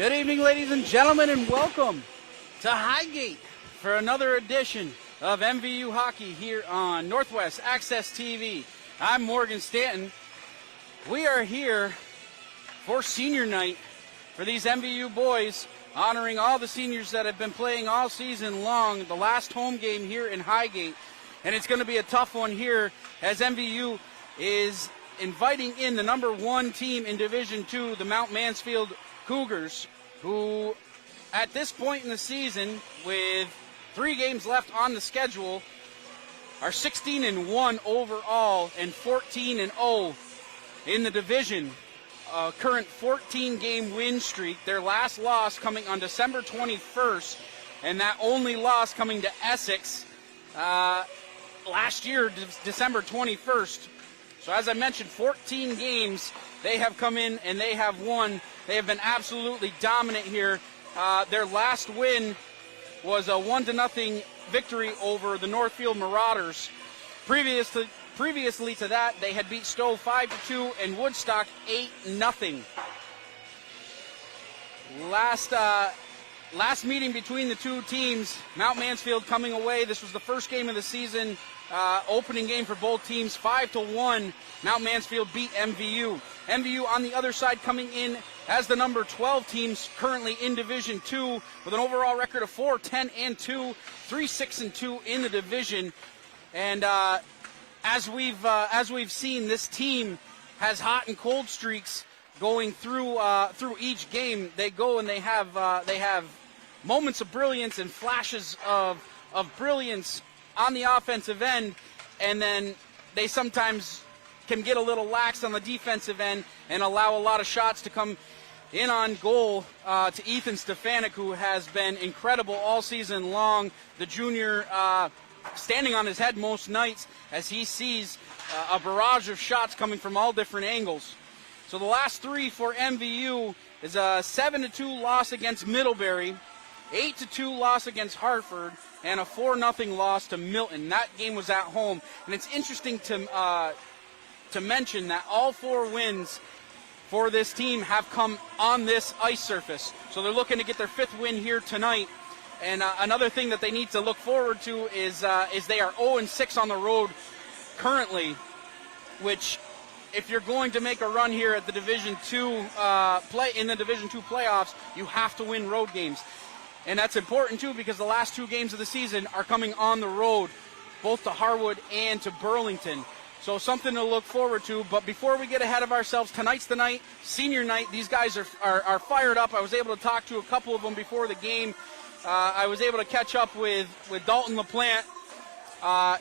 Good evening, ladies and gentlemen, and welcome to Highgate for another edition of MVU Hockey here on Northwest Access TV. I'm Morgan Stanton. We are here for senior night for these MVU boys, honoring all the seniors that have been playing all season long, the last home game here in Highgate. And it's going to be a tough one here as MVU is inviting in the number one team in Division II, the Mount Mansfield Cougars, who at this point in the season, with 3 games left on the schedule, are 16-1 overall and 14-0 in the division. Current 14-game win streak. Their last loss coming on December 21st, and that only loss coming to Essex last year, December 21st. So as I mentioned, 14 games they have come in and they have won. They have been absolutely dominant here. Their last win was a 1-0 victory over the Northfield Marauders. Previously to that, they had beat Stowe 5-2 and Woodstock 8-0. Last meeting between the two teams, Mount Mansfield coming away. This was the first game of the season. Opening game for both teams, 5-1. Mount Mansfield beat MVU. MVU on the other side coming in as the number 12 teams currently in Division II with an overall record of 4-10-2, 3-6-2 in the division. And as we've seen, this team has hot and cold streaks going through each game. They go and they have moments of brilliance and flashes of brilliance on the offensive end, and then they sometimes can get a little lax on the defensive end and allow a lot of shots to come in on goal to Ethan Stefanik, who has been incredible all season long. The junior standing on his head most nights as he sees a barrage of shots coming from all different angles. So the last 3 for MVU is a 7-2 loss against Middlebury, 8-2 loss against Hartford, and a 4-0 loss to Milton. That game was at home. And it's interesting to mention that all 4 wins for this team have come on this ice surface. So they're looking to get their 5th win here tonight. And another thing that they need to look forward to is they are 0-6 on the road currently, which, if you're going to make a run here at the Division II in the Division II playoffs, you have to win road games. And that's important, too, because the last 2 games of the season are coming on the road, both to Harwood and to Burlington. So something to look forward to. But before we get ahead of ourselves, tonight's the night, senior night. These guys are fired up. I was able to talk to a couple of them before the game. I was able to catch up with Dalton LaPlante.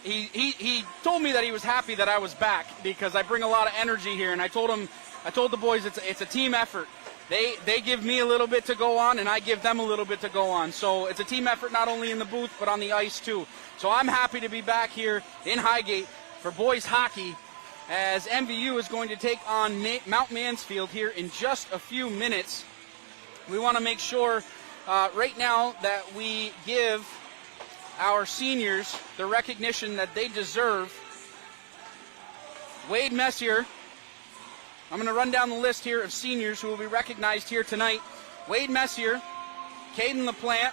He told me that he was happy that I was back because I bring a lot of energy here. And I told the boys it's a team effort. They give me a little bit to go on, and I give them a little bit to go on. So it's a team effort not only in the booth, but on the ice, too. So I'm happy to be back here in Highgate for boys hockey as MVU is going to take on Mount Mansfield here in just a few minutes. We want to make sure right now that we give our seniors the recognition that they deserve. Wade Messier. I'm going to run down the list here of seniors who will be recognized here tonight. Wade Messier, Caden LaPlante,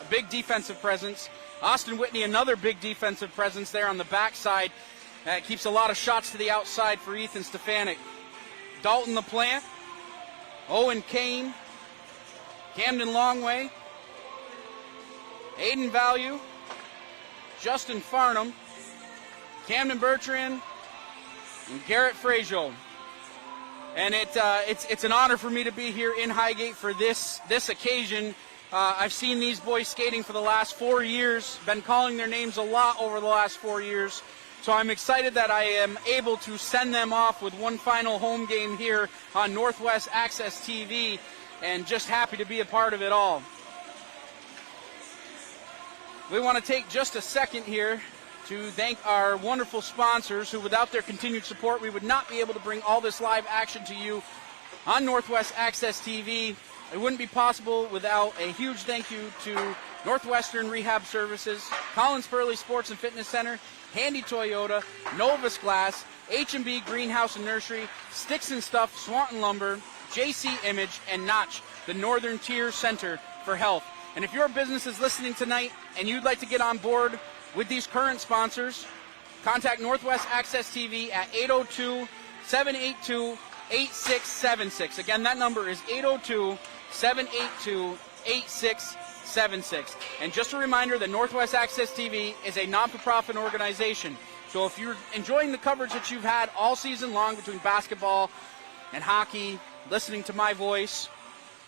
a big defensive presence. Austin Whitney, another big defensive presence there on the backside. Keeps a lot of shots to the outside for Ethan Stefanik. Dalton LaPlante, Owen Kane, Camden Longway, Aiden Value, Justin Farnham, Camden Bertrand, and Garrett Frazier. And it's an honor for me to be here in Highgate for this occasion. I've seen these boys skating for the last 4 years, been calling their names a lot over the last 4 years. So I'm excited that I am able to send them off with one final home game here on Northwest Access TV, and just happy to be a part of it all. We want to take just a second here to thank our wonderful sponsors who, without their continued support, we would not be able to bring all this live action to you on Northwest Access TV. It wouldn't be possible without a huge thank you to Northwestern Rehab Services, Collins Pearly Sports and Fitness Center, Handy Toyota, Novus Glass, H&B Greenhouse and Nursery, Sticks and Stuff, Swanton Lumber, JC Image, and Notch. the Northern Tier Center for Health. And if your business is listening tonight and you'd like to get on board with these current sponsors, contact Northwest Access TV at 802-782-8676. Again, that number is 802-782-8676. And just a reminder that Northwest Access TV is a non-for-profit organization. So if you're enjoying the coverage that you've had all season long between basketball and hockey, listening to my voice,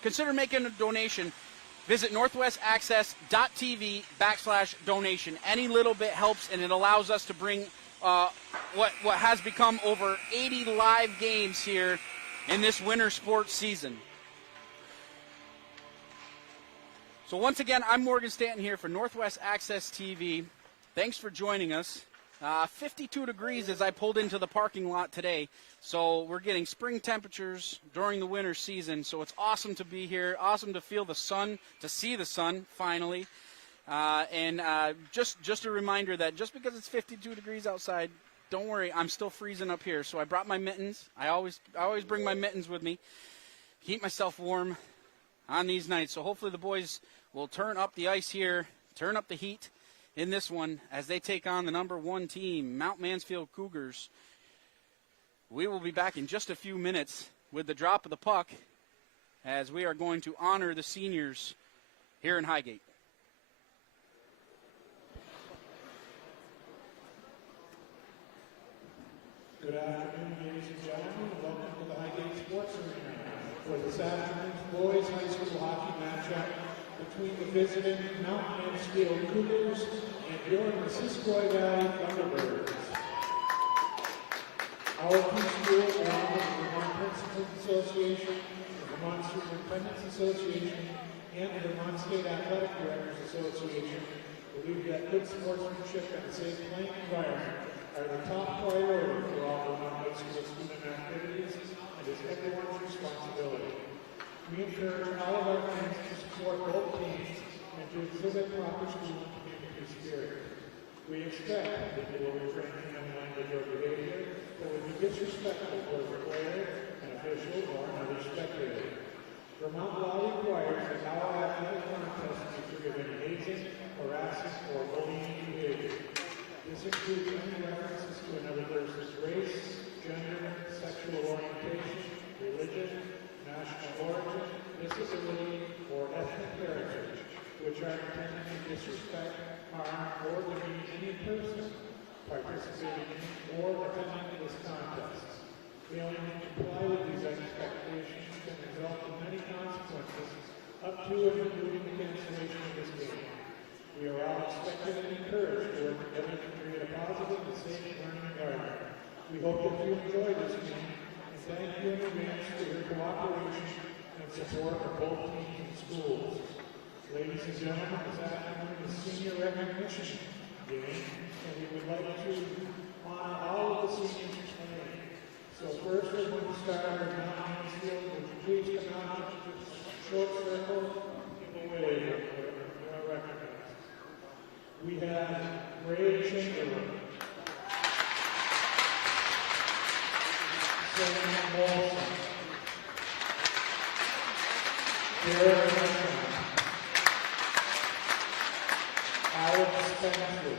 consider making a donation. Visit northwestaccess.tv/donation. Any little bit helps, and it allows us to bring what has become over 80 live games here in this winter sports season. So once again, I'm Morgan Stanton here for Northwest Access TV. Thanks for joining us. 52 degrees as I pulled into the parking lot today. So we're getting spring temperatures during the winter season. So it's awesome to be here, awesome to feel the sun, to see the sun finally. And just a reminder that just because it's 52 degrees outside, don't worry, I'm still freezing up here. So I brought my mittens. I always bring my mittens with me. Keep myself warm on these nights. So hopefully the boys will turn up the ice here, turn up the heat in this one as they take on the number 1 team, Mount Mansfield Cougars. We will be back in just a few minutes with the drop of the puck as we are going to honor the seniors here in Highgate. Good afternoon, ladies and gentlemen. Welcome to the Highgate Sports Arena for this afternoon's boys high school hockey matchup between the visiting Mount Mansfield Cougars and your Missisquoi Valley Thunderbirds. Our two schools, along with the Vermont Principals Association, the Vermont Superintendents Association, and the Vermont State Athletic Directors Association, believe that good sportsmanship and a safe playing environment are the top priority for all Vermont high school student activities and is everyone's responsibility. We encourage all of our fans to support both teams and to exhibit proper school and community spirit. We expect that you will refrain from any language or behavior that would be disrespectful towards a player, an official, or another spectator. Vermont law requires that our athletic contests be free of any hazing, harassing, or bullying behavior. This includes any references to another person's race, gender, sexual orientation, religion, national origin, disability, or ethnic heritage, which are intended to disrespect, harm, or demean any person participating in or attending this contest. Failing to comply with these expectations can result in many consequences, up to and including the cancellation of this game. We are all expected and encouraged to work together to create a positive and safe learning environment. We hope that you enjoy this game, and thank you in advance for your cooperation and support of both teams and schools. Ladies and gentlemen, this afternoon is senior recognition game, and we would like to honor all of the seniors tonight. So first we're going to start with Mount Mansfield. Would you please come out to this short circle in the way you are recognized. We have Ray Chamberlain, Sam Molson, Derek Henry, Alex Spencer,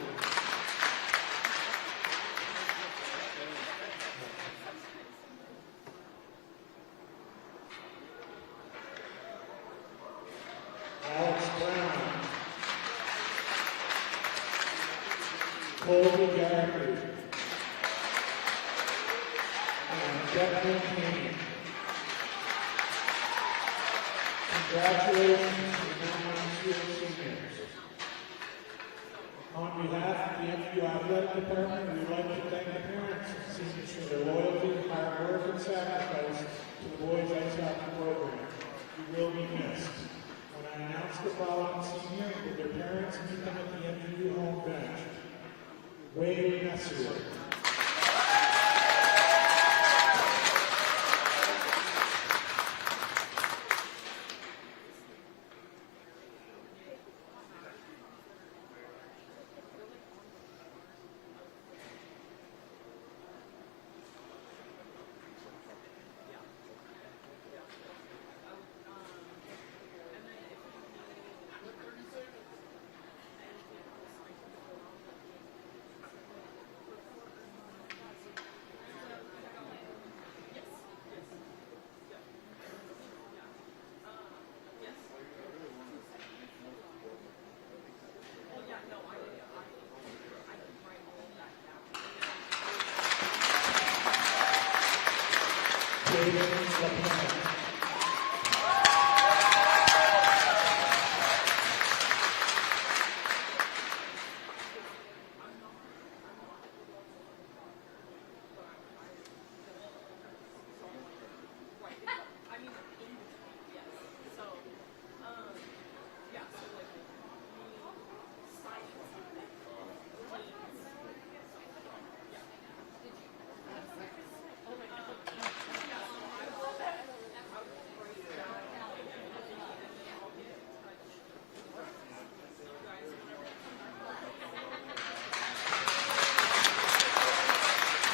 Alex Brown, Colby Garrett, and Declan King. Congratulations to the Mansfield seniors. On behalf of the MVU Athletic Department, we would like to thank the parents and seniors for their loyalty, hard work, and sacrifice to the boys ice hockey program. You will be missed. When I announce the following senior, with their parents meet them at the MVU home bench. Wade Messer.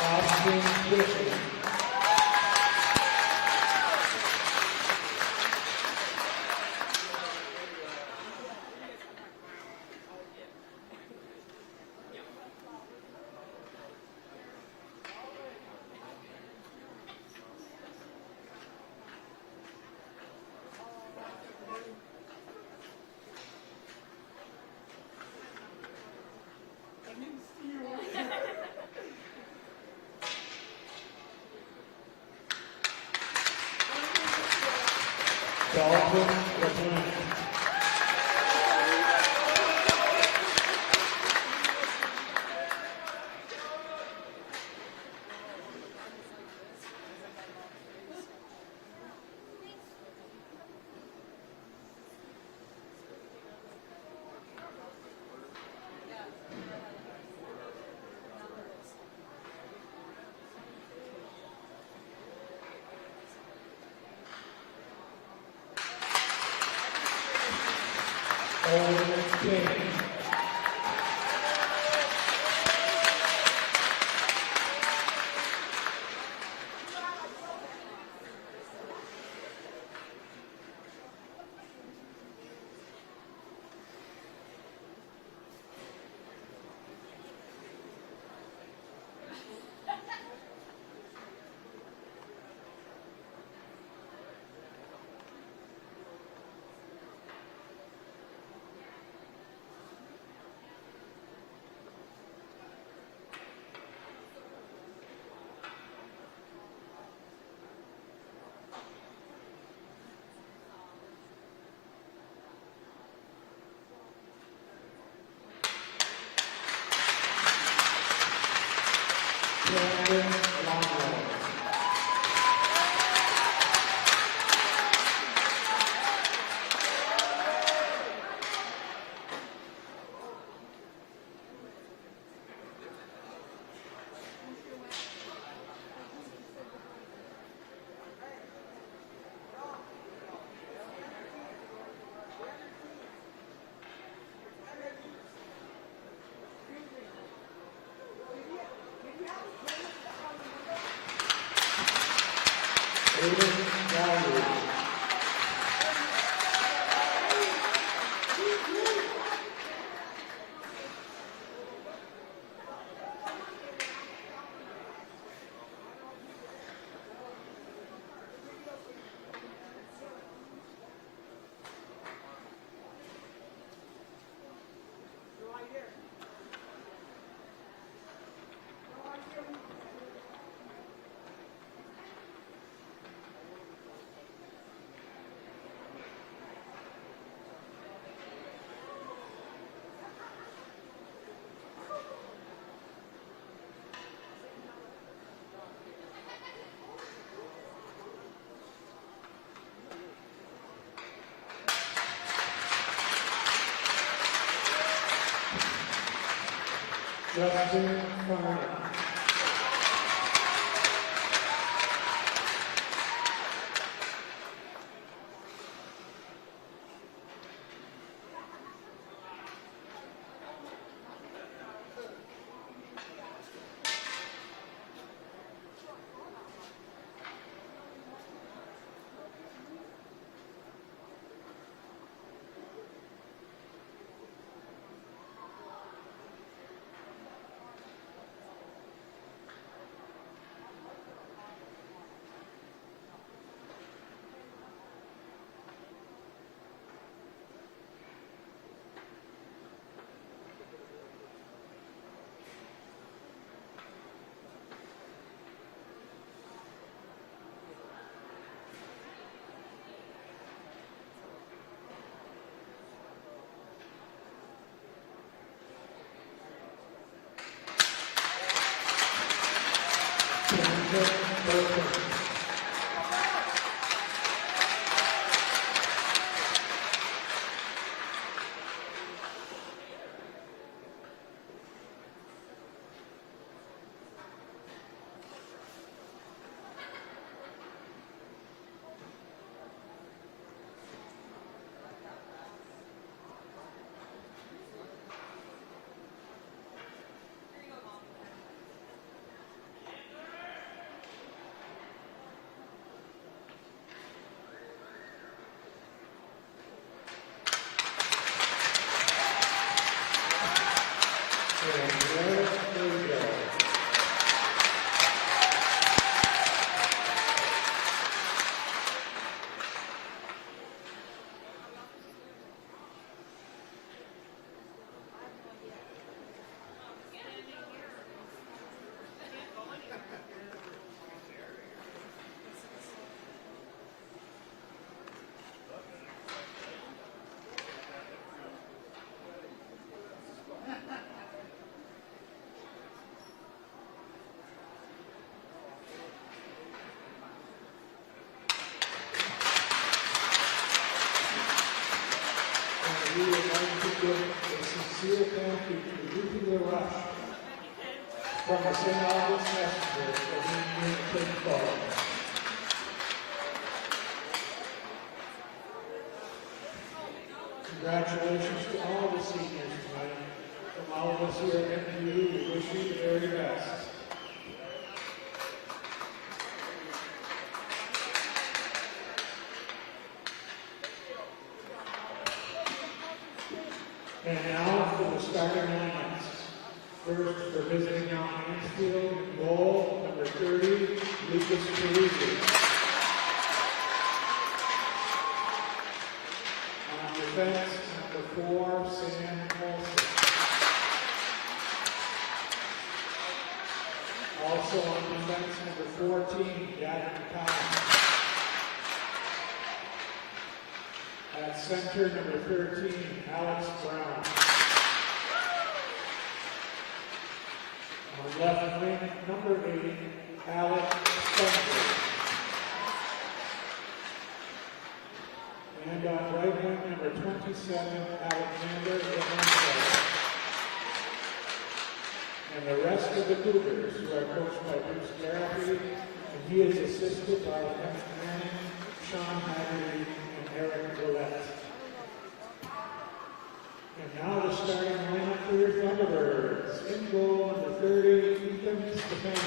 Austin Griffin. Dalton LeBlanc. Owen King. Brandon Longley. Aiden Value. Justin Carney. sincere thank you to Ruthie LaRush from the St. Albans Messenger for being here to take part. Congratulations to all the seniors tonight. From all of us here at MVU, we wish you the very best. And now for the starting lineups. First, for visiting Mount Mansfield, goal number 30, Lucas Parisi. On defense, number 4, Sam Olsen. Also on defense, number 14, Gavin Collins. At center, number 13, Alex Brown. On left wing, number 8, Alex Spencer. And on right wing, number 27, Alexander Lorenzo. And the rest of the Cougars, who are coached by Bruce Garrity, and he is assisted by Emmett Manning, Sean Haggerty, and Eric Willett. And now the starting lineup for your Thunderbirds. In goal, number 30, Ethan Stefani.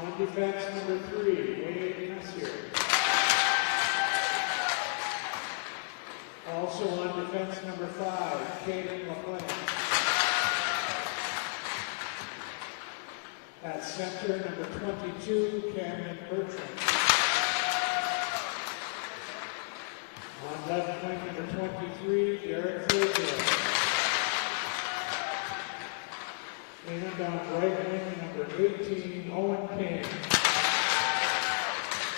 On defense, number 3, Wade Messier. Also on defense, number 5, Caden McLean. At center, number 22, Cameron Bertrand. On left wing, number 23, Derek Frazier. And on right wing, number 18, Owen Kane.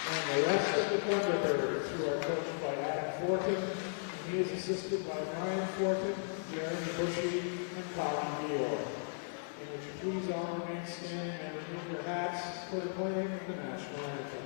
And the rest of the Thunderbirds, who are coached by Adam Fortin, and he is assisted by Brian Fortin, Jeremy Bushy, and Colin Dior. And would you please all remain standing and remove your hats for the playing of the national anthem.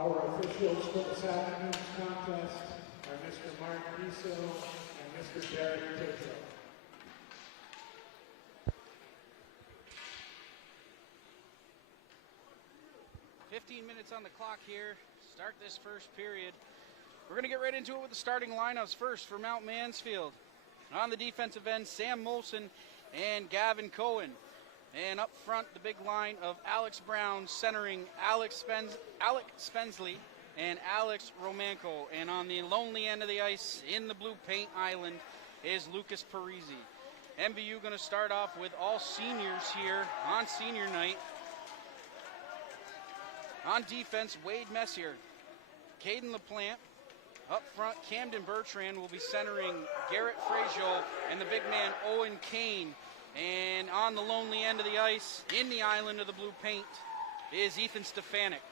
Our officials for this afternoon's contest are Mr. Mark Riso and Mr. Derek Tidrow. Minutes on the clock here. Start this first period. We're going to get right into it with the starting lineups. First for Mount Mansfield. On the defensive end, Sam Molson and Gavin Cohen. And up front, the big line of Alex Brown centering Alex Spensley and Alex Romanko. And on the lonely end of the ice, in the blue paint island, is Lucas Parisi. MVU going to start off with all seniors here on senior night. On defense, Wade Messier, Caden LaPlante. Up front, Camden Bertrand will be centering Garrett Frazier and the big man Owen Kane. And on the lonely end of the ice, in the island of the blue paint, is Ethan Stefanik.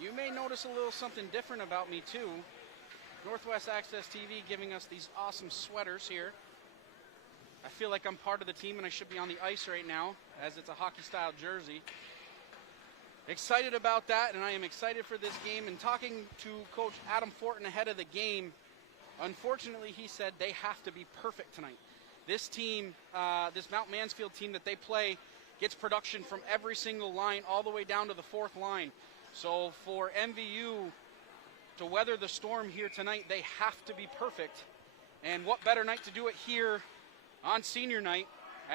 You may notice a little something different about me too. Northwest Access TV giving us these awesome sweaters here. I feel like I'm part of the team and I should be on the ice right now, as it's a hockey-style jersey. Excited about that, and I am excited for this game. And talking to Coach Adam Fortin ahead of the game, unfortunately, he said they have to be perfect tonight. This team, this Mount Mansfield team that they play, gets production from every single line all the way down to the fourth line. So for MVU to weather the storm here tonight, they have to be perfect. And what better night to do it here on senior night,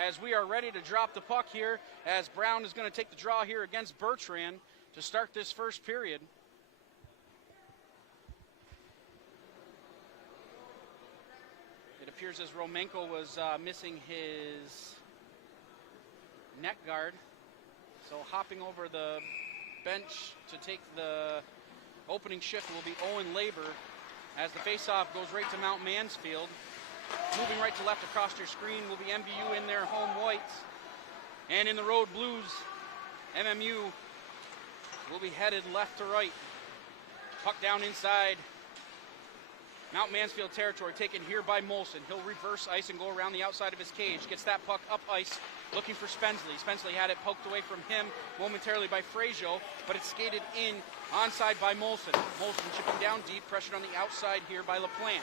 as we are ready to drop the puck here, as Brown is going to take the draw here against Bertrand to start this first period. It appears as Romenko was missing his net guard, so hopping over the bench to take the opening shift will be Owen Labor, as the faceoff goes right to Mount Mansfield. Moving right to left across your screen will be MVU in their home whites. And in the road blues, MMU will be headed left to right. Puck down inside Mount Mansfield territory, taken here by Molson. He'll reverse ice and go around the outside of his cage. Gets that puck up ice, looking for Spensley. Spensley had it poked away from him momentarily by Frazier, but it's skated in onside by Molson. Molson chipping down deep, pressured on the outside here by LaPlante.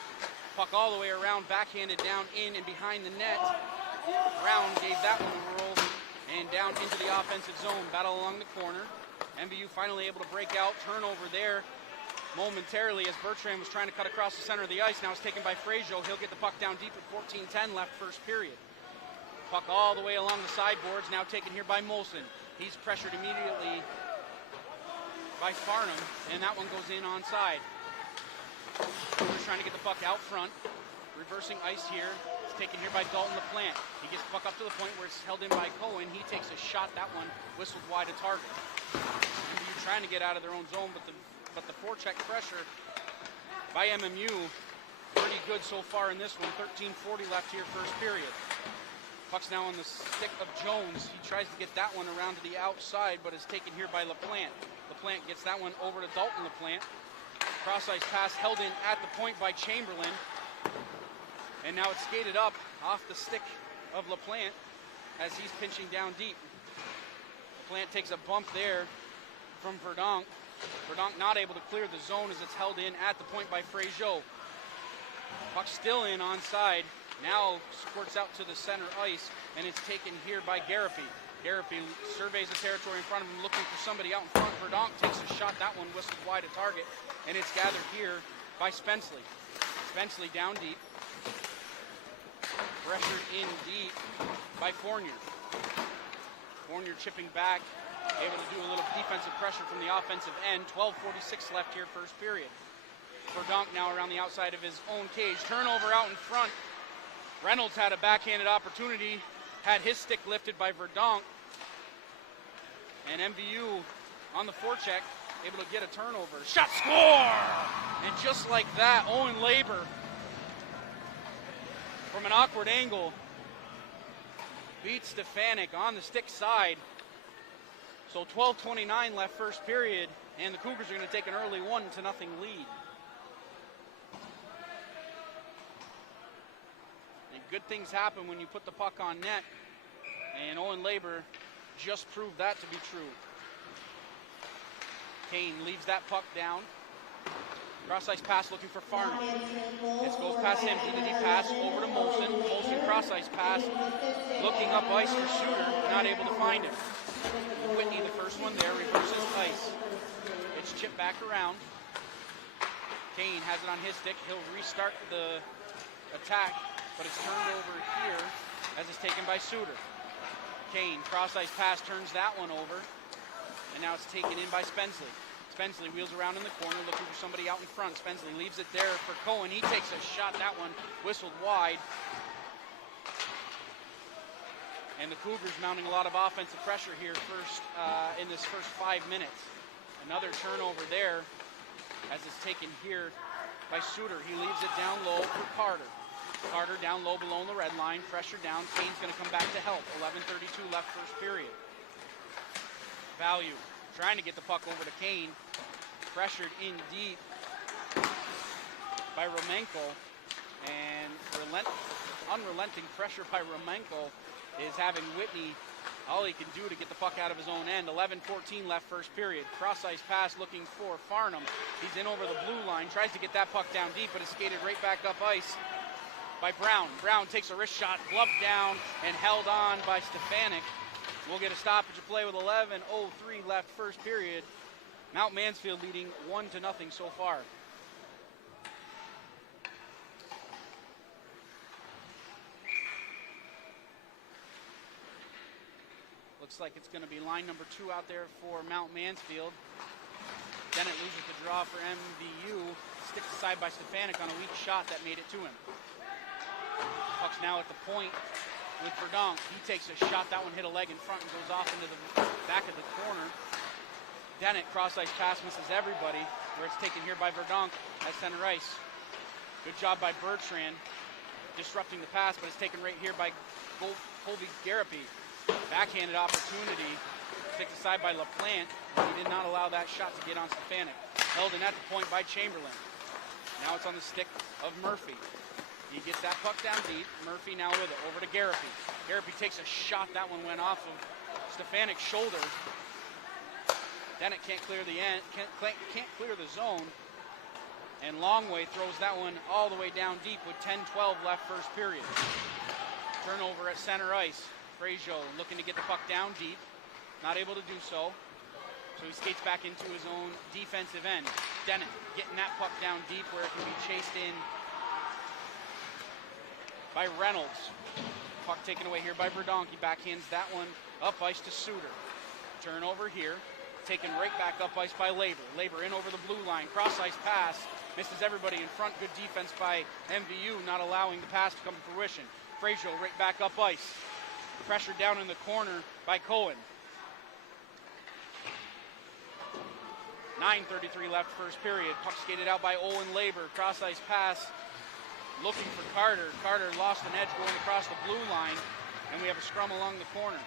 Puck all the way around, backhanded down in and behind the net. Brown gave that one a roll and down into the offensive zone. Battle along the corner. MVU finally able to break out. Turnover there momentarily as Bertrand was trying to cut across the center of the ice. Now it's taken by Frazier. He'll get the puck down deep at 14:10 left first period. Puck all the way along the sideboards, now taken here by Molson. He's pressured immediately by Farnham, and that one goes in onside. Cougars trying to get the puck out front. Reversing ice here. It's taken here by Dalton LaPlante. He gets the puck up to the point where it's held in by Cohen. He takes a shot. That one whistled wide of target. MMU trying to get out of their own zone, but the forecheck pressure by MMU pretty good so far in this one. 13:40 left here first period. Puck's now on the stick of Jones. He tries to get that one around to the outside, but is taken here by LaPlante. LaPlante gets that one over to Dalton LaPlante. Cross-ice pass held in at the point by Chamberlain. And now it's skated up off the stick of LaPlante as he's pinching down deep. LaPlante takes a bump there from Verdonk. Verdonk not able to clear the zone as it's held in at the point by Frazier. Puck still in onside. Now squirts out to the center ice, and it's taken here by Garapi. Garapi surveys the territory in front of him, looking for somebody out in front. Verdonk takes a shot. That one whistled wide of target, and it's gathered here by Spensley. Spensley down deep. Pressured in deep by Fournier. Fournier chipping back, able to do a little defensive pressure from the offensive end. 12:46 left here first period. Verdonk now around the outside of his own cage. Turnover out in front. Reynolds had a backhanded opportunity, had his stick lifted by Verdonk. And MVU on the forecheck, able to get a turnover. Shot, score! And just like that, Owen Labor, from an awkward angle, beats Stefanik on the stick side. So 12:29 left first period, and the Cougars are going to take an early 1-0 lead. And good things happen when you put the puck on net, and Owen Labor just proved that to be true. Kane leaves that puck down. Cross-ice pass looking for Farnham. This goes past him. D pass over to Molson. Molson cross-ice pass. Looking up ice for Suter. Not able to find him. Whitney, the first one there, reverses ice. It's chipped back around. Kane has it on his stick. He'll restart the attack, but it's turned over here as it's taken by Suter. Kane, cross-ice pass, turns that one over. And now it's taken in by Spensley. Spensley wheels around in the corner looking for somebody out in front. Spensley leaves it there for Cohen. He takes a shot. That one whistled wide. And the Cougars mounting a lot of offensive pressure here in this first 5 minutes. Another turnover there as it's taken here by Suter. He leaves it down low for Carter. Carter down low below the red line. Pressure down. Kane's going to come back to help. 11:32 left first period. Value trying to get the puck over to Kane. pressured in deep by Romenko, and unrelenting pressure by Romenko is having Whitney all he can do to get the puck out of his own end. 11-14 left first period. Cross-ice pass looking for Farnham. He's in over the blue line, tries to get that puck down deep, but is skated right back up ice by Brown. Brown takes a wrist shot, gloved down, and held on by Stefanik. We'll get a stoppage of play with 11:03 left first period. Mount Mansfield leading 1-0 so far. Looks like it's going to be line number 2 out there for Mount Mansfield. Dennett loses the draw for MVU. Sticks aside by Stefanik on a weak shot that made it to him. Puck's now at the point with Verdonk. He takes a shot. That one hit a leg in front and goes off into the back of the corner. Dennett, cross-ice pass, misses everybody, where it's taken here by Verdonk at center ice. Good job by Bertrand disrupting the pass, but it's taken right here by Colby Garapi. Backhanded opportunity, sticked aside by LaPlante. He did not allow that shot to get on Stefanik. Held in at the point by Chamberlain. Now it's on the stick of Murphy. He gets that puck down deep. Murphy now with it, over to Garapi. Garapi takes a shot. That one went off of Stefanik's shoulder. Dennett can't clear the end, can't clear the zone. And Longway throws that one all the way down deep with 10-12 left first period. Turnover at center ice. Frazier looking to get the puck down deep. Not able to do so. So he skates back into his own defensive end. Dennett getting that puck down deep where it can be chased in by Reynolds. Puck taken away here by Verdonk. He backhands that one up ice to Suter. Turnover here. Taken right back up ice by Labor. Labor in over the blue line. Cross-ice pass. Misses everybody in front. Good defense by MVU, not allowing the pass to come to fruition. Frazier right back up ice. Pressured down in the corner by Cohen. 9:33 left first period. Puck skated out by Owen Labor. Cross-ice pass looking for Carter. Carter lost an edge going across the blue line, and we have a scrum along the corner.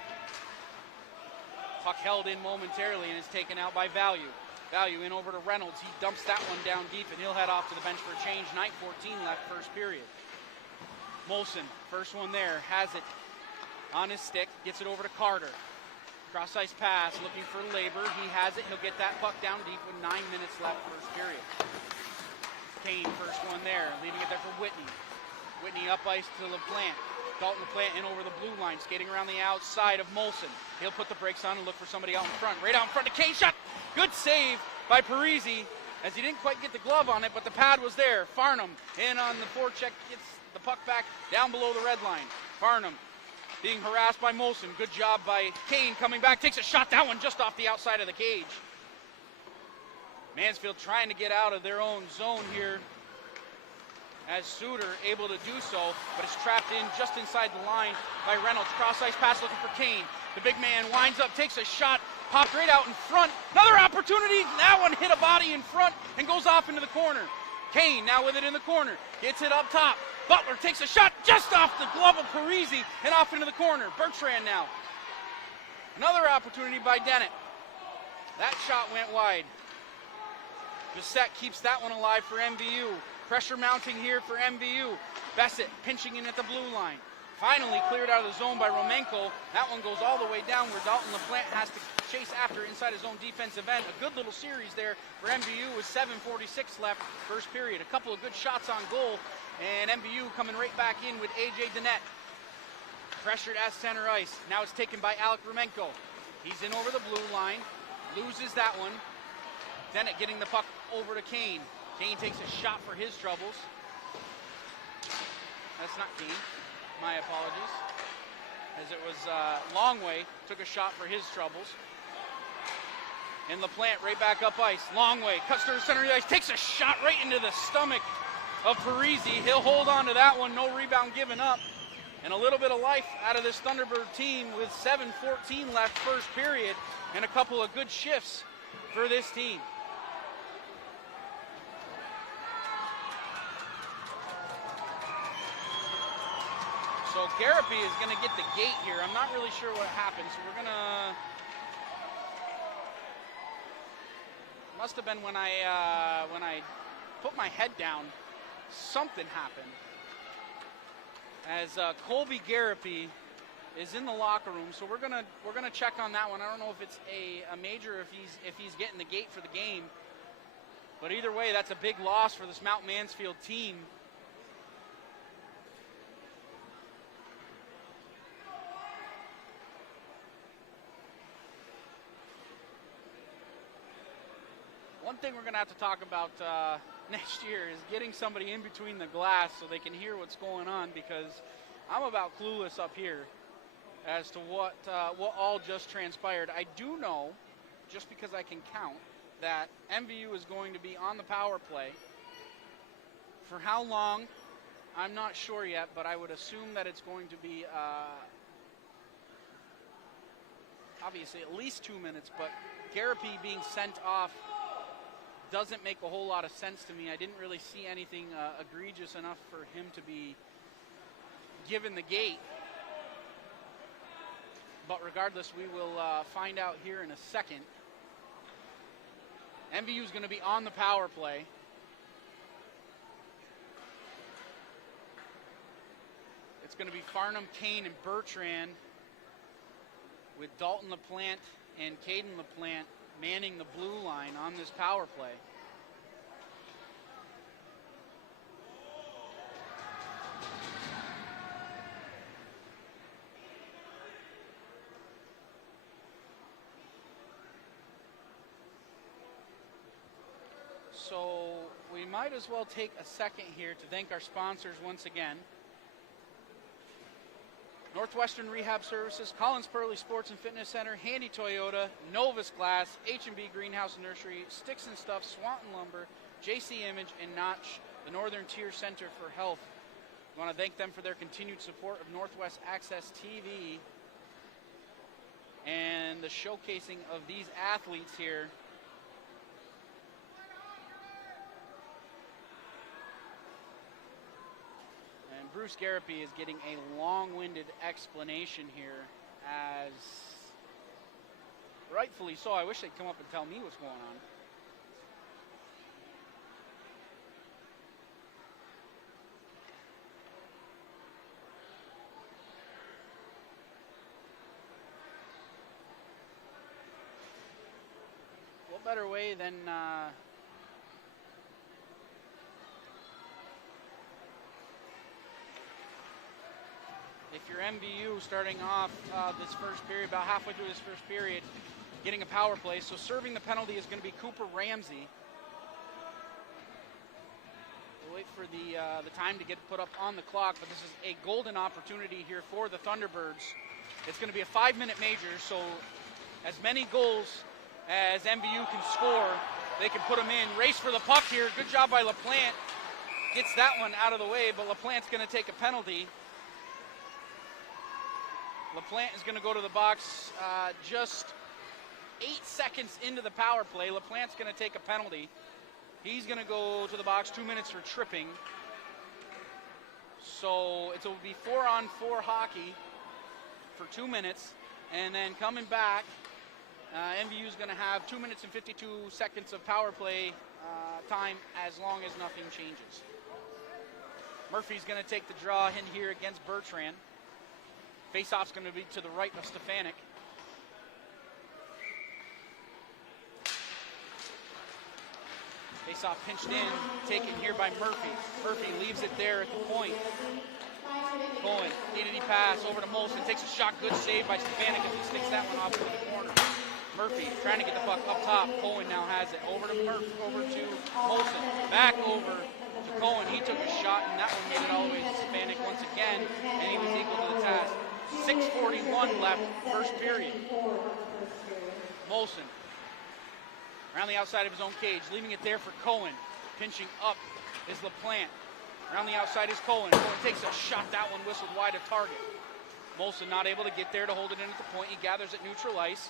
Puck held in momentarily and is taken out by Value. Value in over to Reynolds. He dumps that one down deep, and he'll head off to the bench for a change. 9:14 left first period. Molson, first one there, has it on his stick, gets it over to Carter. Cross-ice pass, looking for Labor. He has it. He'll get that puck down deep with 9 minutes left first period. Kane, first one there, leaving it there for Whitney. Whitney up ice to LaPlante. Dalton LaPlante in over the blue line, skating around the outside of Molson. He'll put the brakes on and look for somebody out in front. Right out in front to Kane, shot! Good save by Parisi, as he didn't quite get the glove on it, but the pad was there. Farnham in on the forecheck, gets the puck back down below the red line. Farnham being harassed by Molson. Good job by Kane coming back. Takes a shot. That one just off the outside of the cage. Mansfield trying to get out of their own zone here, as Suter able to do so, but it's trapped in just inside the line by Reynolds. Cross-ice pass looking for Kane. The big man winds up, takes a shot, popped right out in front. Another opportunity. That one hit a body in front and goes off into the corner. Kane now with it in the corner. Gets it up top. Butler takes a shot just off the glove of Parisi and off into the corner. Bertrand now. Another opportunity by Dennett. That shot went wide. Bissett keeps that one alive for MVU. Pressure mounting here for MVU. Bessett pinching in at the blue line. Finally cleared out of the zone by Romenko. That one goes all the way down where Dalton LaPlante has to chase after inside his own defensive end. A good little series there for MVU with 7:46 left first period. A couple of good shots on goal, and MVU coming right back in with AJ Dennett. Pressured at center ice. Now it's taken by Alec Romenko. He's in over the blue line. Loses that one. Dennett getting the puck over to Kane. Kane takes a shot for his troubles. That's not Kane. My apologies. As it was Longway took a shot for his troubles. And LaPlante right back up ice. Longway cuts to the center of the ice. Takes a shot right into the stomach of Parisi. He'll hold on to that one. No rebound given up. And a little bit of life out of this Thunderbird team with 7:14 left first period. And a couple of good shifts for this team. So Garapi is going to get the gate here. I'm not really sure what happened, so we're going to... I'm Must have been when I put my head down. Something happened. As Colby Garapi is in the locker room, so we're gonna check on that one. I don't know if it's a major, if he's getting the gate for the game, but either way, that's a big loss for this Mount Mansfield team. One thing we're going to have to talk about next year is getting somebody in between the glass so they can hear what's going on, because I'm about clueless up here as to what all just transpired. I do know, just because I can count, that MVU is going to be on the power play. For how long, I'm not sure yet, but I would assume that it's going to be obviously at least 2 minutes, but Garapi being sent off doesn't make a whole lot of sense to me. I didn't really see anything egregious enough for him to be given the gate. But regardless, we will find out here in a second. MVU is going to be on the power play. It's going to be Farnham, Kane, and Bertrand, with Dalton LaPlante and Caden LaPlante manning the blue line on this power play. So we might as well take a second here to thank our sponsors once again. Northwestern Rehab Services, Collins Pearly Sports and Fitness Center, Handy Toyota, Novus Glass, H&B Greenhouse Nursery, Sticks and Stuff, Swanton Lumber, JC Image, and Notch, the Northern Tier Center for Health. I want to thank them for their continued support of Northwest Access TV and the showcasing of these athletes here. Bruce Garapi is getting a long-winded explanation here, as rightfully so. I wish they'd come up and tell me what's going on. What better way than if you're MVU starting off this first period, about halfway through this first period, getting a power play. So serving the penalty is going to be Cooper Ramsey. We'll wait for the time to get put up on the clock, but this is a golden opportunity here for the Thunderbirds. It's going to be a 5-minute major, so as many goals as MVU can score, they can put them in. Race for the puck here. Good job by LaPlante. Gets that one out of the way, but LaPlante's going to take a penalty. LaPlante is going to go to the box just 8 seconds into the power play. LaPlante's going to take a penalty. He's going to go to the box 2 minutes for tripping. So it will be 4-on-4 hockey for 2 minutes. And then coming back, MVU is going to have 2 minutes and 52 seconds of power play time as long as nothing changes. Murphy's going to take the draw in here against Bertrand. Face-off's going to be to the right of Stefanik. Face-off pinched in, taken here by Murphy. Murphy leaves it there at the point. Cohen, needed pass over to Molson, takes a shot, good save by Stefanik as he sticks that one off to the corner. Murphy trying to get the puck up top. Cohen now has it. Over to Murphy, over to Molson. Back over to Cohen. He took a shot, and that one made it all the way to Stefanik once again, and he was equal to the task. 6:41 left, first period. Molson around the outside of his own cage, leaving it there for Cohen. Pinching up is LaPlante. Around the outside is Cohen. Cohen takes a shot, that one whistled wide of target. Molson not able to get there to hold it in at the point. He gathers at neutral ice.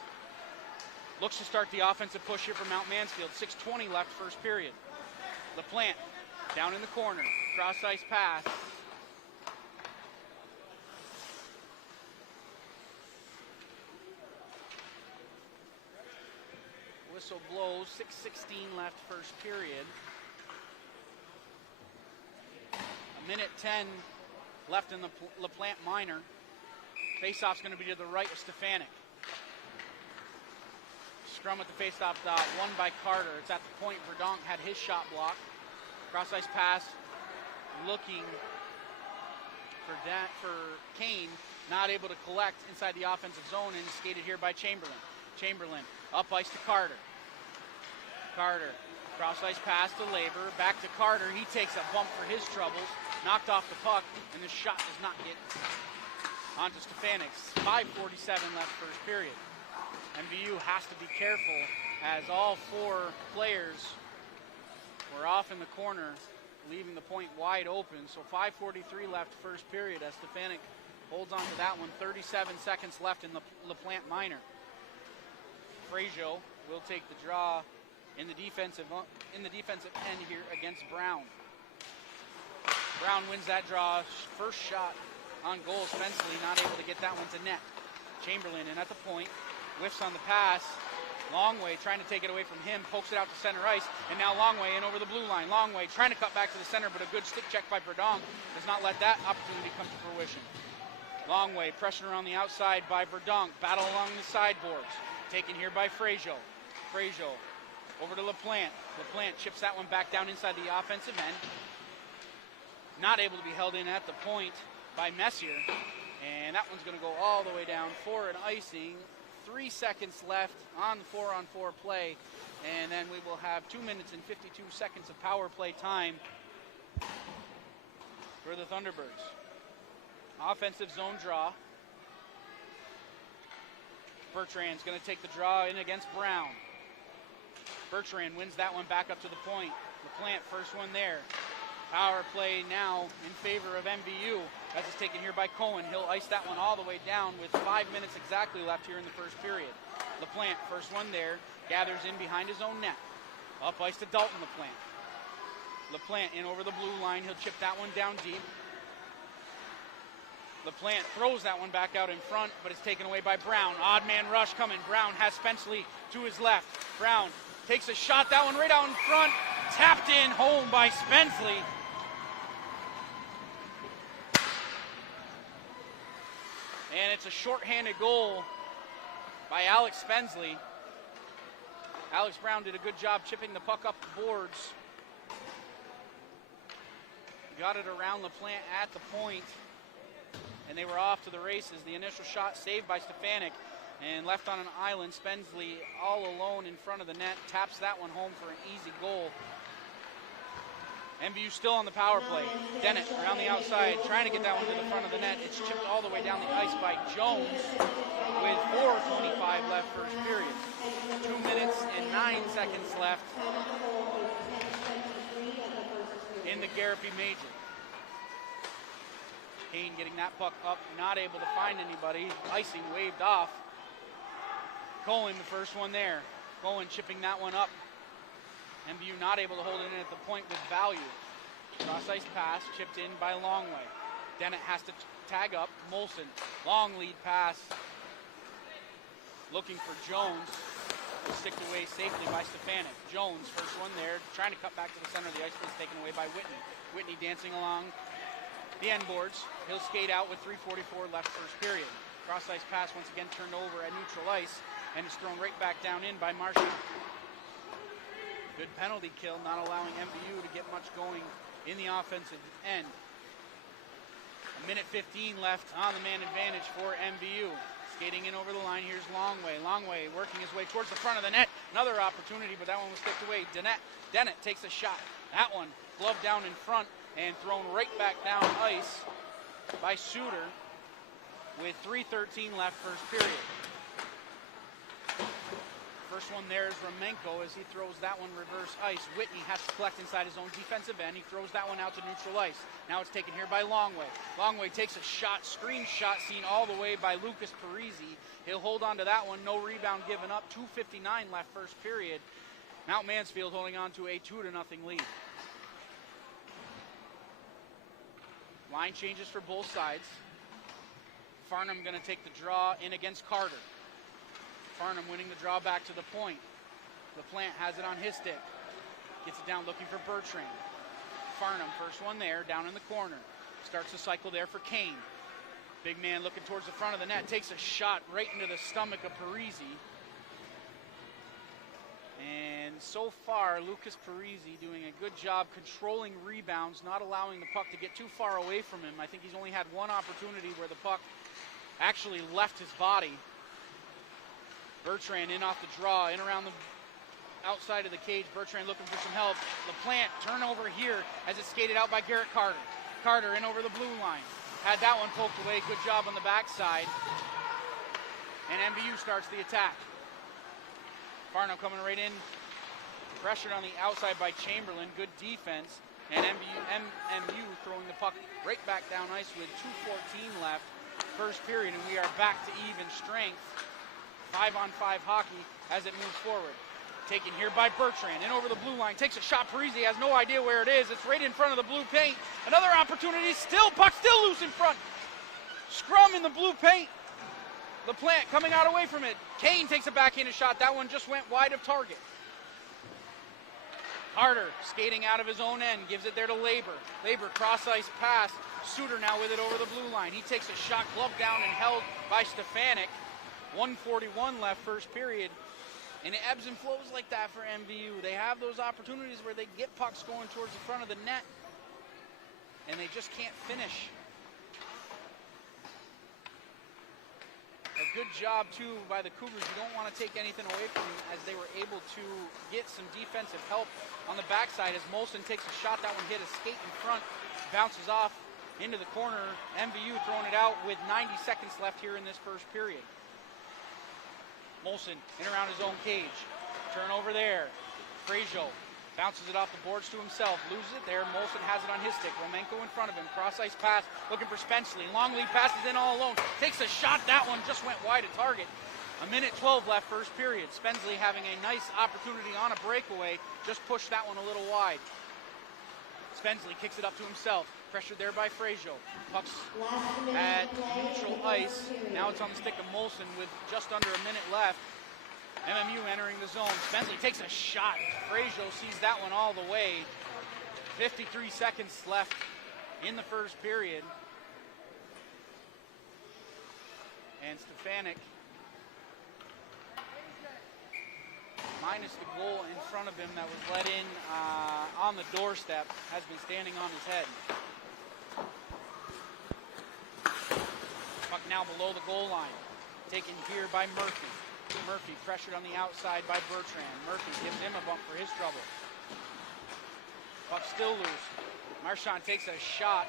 Looks to start the offensive push here for Mount Mansfield. 6:20 left, first period. LaPlante down in the corner. Cross ice pass. Whistle blows, 6:16 left first period. A minute 10 left in the LaPlante minor. Faceoff's going to be to the right of Stefanik. Scrum at the faceoff dot, won by Carter. It's at the point. Verdonk had his shot blocked. Cross-ice pass, looking for Kane, not able to collect inside the offensive zone, and skated here by Chamberlain. Chamberlain up ice to Carter. Carter, cross-ice pass to Labor, back to Carter. He takes a bump for his troubles, knocked off the puck, and the shot does not get onto Stefanik. 5:47 left first period. MVU has to be careful as all four players were off in the corner, leaving the point wide open. So 5:43 left first period as Stefanik holds on to that one. 37 seconds left in the LaPlante minor. Frazier will take the draw in the defensive end here against Brown. Brown wins that draw. First shot on goal. Spenceley not able to get that one to net. Chamberlain in at the point. Whiffs on the pass. Longway trying to take it away from him. Pokes it out to center ice. And now Longway in over the blue line. Longway trying to cut back to the center, but a good stick check by Verdonk does not let that opportunity come to fruition. Longway pressure on the outside by Verdonk. Battle along the sideboards. Taken here by Frazier. Frazier over to LaPlante. LaPlante chips that one back down inside the offensive end. Not able to be held in at the point by Messier. And that one's going to go all the way down for an icing. 3 seconds left on the 4-on-4 play. And then we will have 2 minutes and 52 seconds of power play time for the Thunderbirds. Offensive zone draw. Bertrand's going to take the draw in against Brown. Bertrand wins that one back up to the point. LaPlante, first one there. Power play now in favor of MVU. As it's taken here by Cohen. He'll ice that one all the way down with 5 minutes exactly left here in the first period. LaPlante, first one there, gathers in behind his own net. Up ice to Dalton LaPlante. LaPlante in over the blue line. He'll chip that one down deep. LaPlante throws that one back out in front, but it's taken away by Brown. Odd man rush coming. Brown has Spenceley to his left. Brown takes a shot, that one right out in front. Tapped in home by Spenceley. And it's a shorthanded goal by Alex Spenceley. Alex Brown did a good job chipping the puck up the boards. Got it around LaPlante at the point, and they were off to the races. The initial shot saved by Stefanik and left on an island. Spenceley all alone in front of the net, taps that one home for an easy goal. MVU still on the power play. Dennett around the outside, trying to get that one to the front of the net. It's chipped all the way down the ice by Jones with 4:25 left first period. 2 minutes and 9 seconds left in the Garrepy Major. Kane getting that puck up, not able to find anybody. Icing waved off. Cohen, the first one there. Cohen chipping that one up. MVU not able to hold it in at the point with value. Cross-ice pass, chipped in by Longway. Dennett has to tag up. Molson, long lead pass. Looking for Jones. Sticked away safely by Stefanik. Jones, first one there, trying to cut back to the center of the ice, but it's taken away by Whitney. Whitney dancing along the end boards. He'll skate out with 3:44 left first period. Cross-ice pass once again turned over at neutral ice, and it's thrown right back down in by Marshall. Good penalty kill, not allowing MVU to get much going in the offensive end. A minute 15 left on the man advantage for MVU. Skating in over the line, here's Longway. Longway working his way towards the front of the net. Another opportunity, but that one was kicked away. Dennett takes a shot. That one gloved down in front and thrown right back down ice by Suter with 3:13 left first period. First one there is Romenko as he throws that one reverse ice. Whitney has to collect inside his own defensive end. He throws that one out to neutral ice. Now it's taken here by Longway. Longway takes a shot, screen shot seen all the way by Lucas Parisi. He'll hold on to that one. No rebound given up. 2:59 left first period. Mount Mansfield holding on to a 2-0 lead. Line changes for both sides. Farnham going to take the draw in against Carter. Farnham winning the draw back to the point. LaPlante has it on his stick. Gets it down looking for Bertrand. Farnham, first one there, down in the corner. Starts the cycle there for Kane. Big man looking towards the front of the net. Takes a shot right into the stomach of Parisi. And so far, Lucas Parisi doing a good job controlling rebounds, not allowing the puck to get too far away from him. I think he's only had one opportunity where the puck actually left his body. Bertrand in off the draw, in around the outside of the cage. Bertrand looking for some help. LaPlante, turnover here as it's skated out by Garrett Carter. Carter in over the blue line. Had that one poked away. Good job on the backside. And MVU starts the attack. Farnham coming right in. Pressured on the outside by Chamberlain. Good defense. And MVU throwing the puck right back down ice with 2:14 left. First period, and we are back to even strength. 5-on-5 hockey as it moves forward. Taken here by Bertrand, in over the blue line, takes a shot. Parisi has no idea where it is. It's right in front of the blue paint. Another opportunity, puck still loose in front. Scrum in the blue paint. LaPlante coming out away from it. Kane takes a backhanded shot. That one just went wide of target. Carter skating out of his own end, gives it there to Labor. Labor cross ice pass. Suter now with it over the blue line. He takes a shot, glove down and held by Stefanik. 1:41 left first period. And it ebbs and flows like that for MVU. They have those opportunities where they get pucks going towards the front of the net, and they just can't finish. A good job, too, by the Cougars. You don't want to take anything away from them as they were able to get some defensive help on the backside as Molson takes a shot. That one hit a skate in front, bounces off into the corner. MVU throwing it out with 90 seconds left here in this first period. Molson in around his own cage. Turnover there. Frazier bounces it off the boards to himself. Loses it there. Molson has it on his stick. Romenko in front of him. Cross-ice pass. Looking for Spenceley. Long lead passes in all alone. Takes a shot. That one just went wide of target. 1:12 left first period. Spenceley having a nice opportunity on a breakaway. Just pushed that one a little wide. Spenceley kicks it up to himself. Pressured there by Frazier. Puck's at neutral ice. Now it's on the stick of Molson with just under a minute left. MMU entering the zone. Spenceley takes a shot. Frazier sees that one all the way. 53 seconds left in the first period. And Stefanik, minus the goal in front of him that was let in on the doorstep, has been standing on his head. Puck now below the goal line. Taken here by Murphy. Murphy pressured on the outside by Bertrand. Murphy gives him a bump for his trouble. Puck still loose. Marchand takes a shot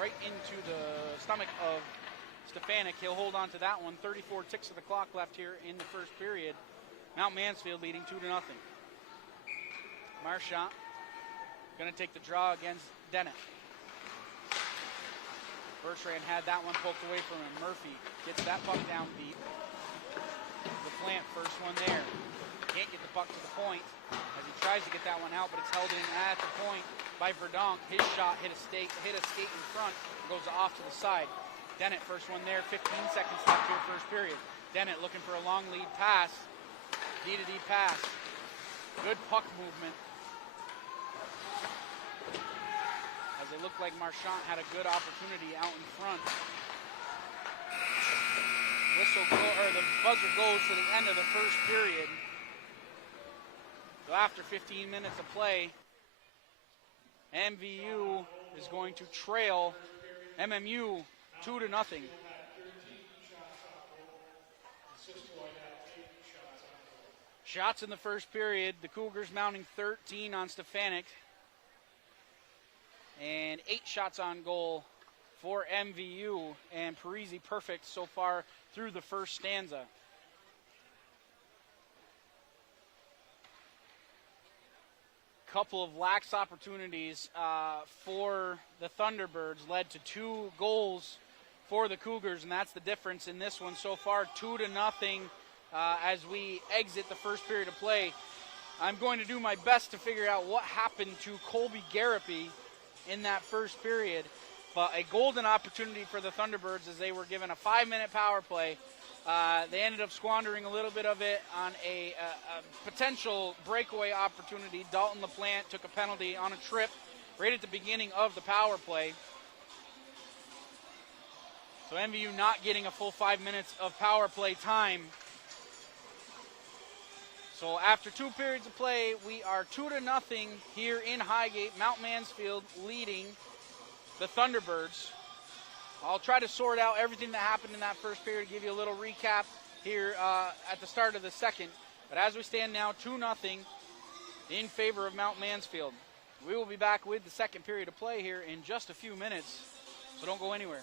right into the stomach of Stefanik. He'll hold on to that one. 34 ticks of the clock left here in the first period. Mount Mansfield leading 2-0. Marchand going to take the draw against Dennett. Bertrand had that one poked away from him. Murphy gets that puck down deep. LaPlante, first one there. Can't get the puck to the point as he tries to get that one out, but it's held in at the point by Verdonk. His shot hit a skate in front, goes off to the side. Dennett, first one there. 15 seconds left here, first period. Dennett looking for a long lead pass. D-to-D pass. Good puck movement. As it looked like Marchand had a good opportunity out in front. The buzzer goes to the end of the first period. So after 15 minutes of play, MVU is going to trail MMU 2-0. Shots in the first period. The Cougars mounting 13 on Stefanik. And 8 shots on goal for MVU, and Parisi perfect so far through the first stanza. Couple of lax opportunities for the Thunderbirds led to 2 goals for the Cougars, and that's the difference in this one so far. 2-0 as we exit the first period of play. I'm going to do my best to figure out what happened to Colby Garapi in that first period. But a golden opportunity for the Thunderbirds as they were given a 5-minute power play. They ended up squandering a little bit of it on a potential breakaway opportunity. Dalton LaPlante took a penalty on a trip right at the beginning of the power play. So MVU not getting a full 5 minutes of power play time. So after 2 periods of play, we are 2-0 here in Highgate. Mount Mansfield leading the Thunderbirds. I'll try to sort out everything that happened in that first period, give you a little recap here at the start of the second. But as we stand now, 2-0 in favor of Mount Mansfield. We will be back with the second period of play here in just a few minutes, so don't go anywhere.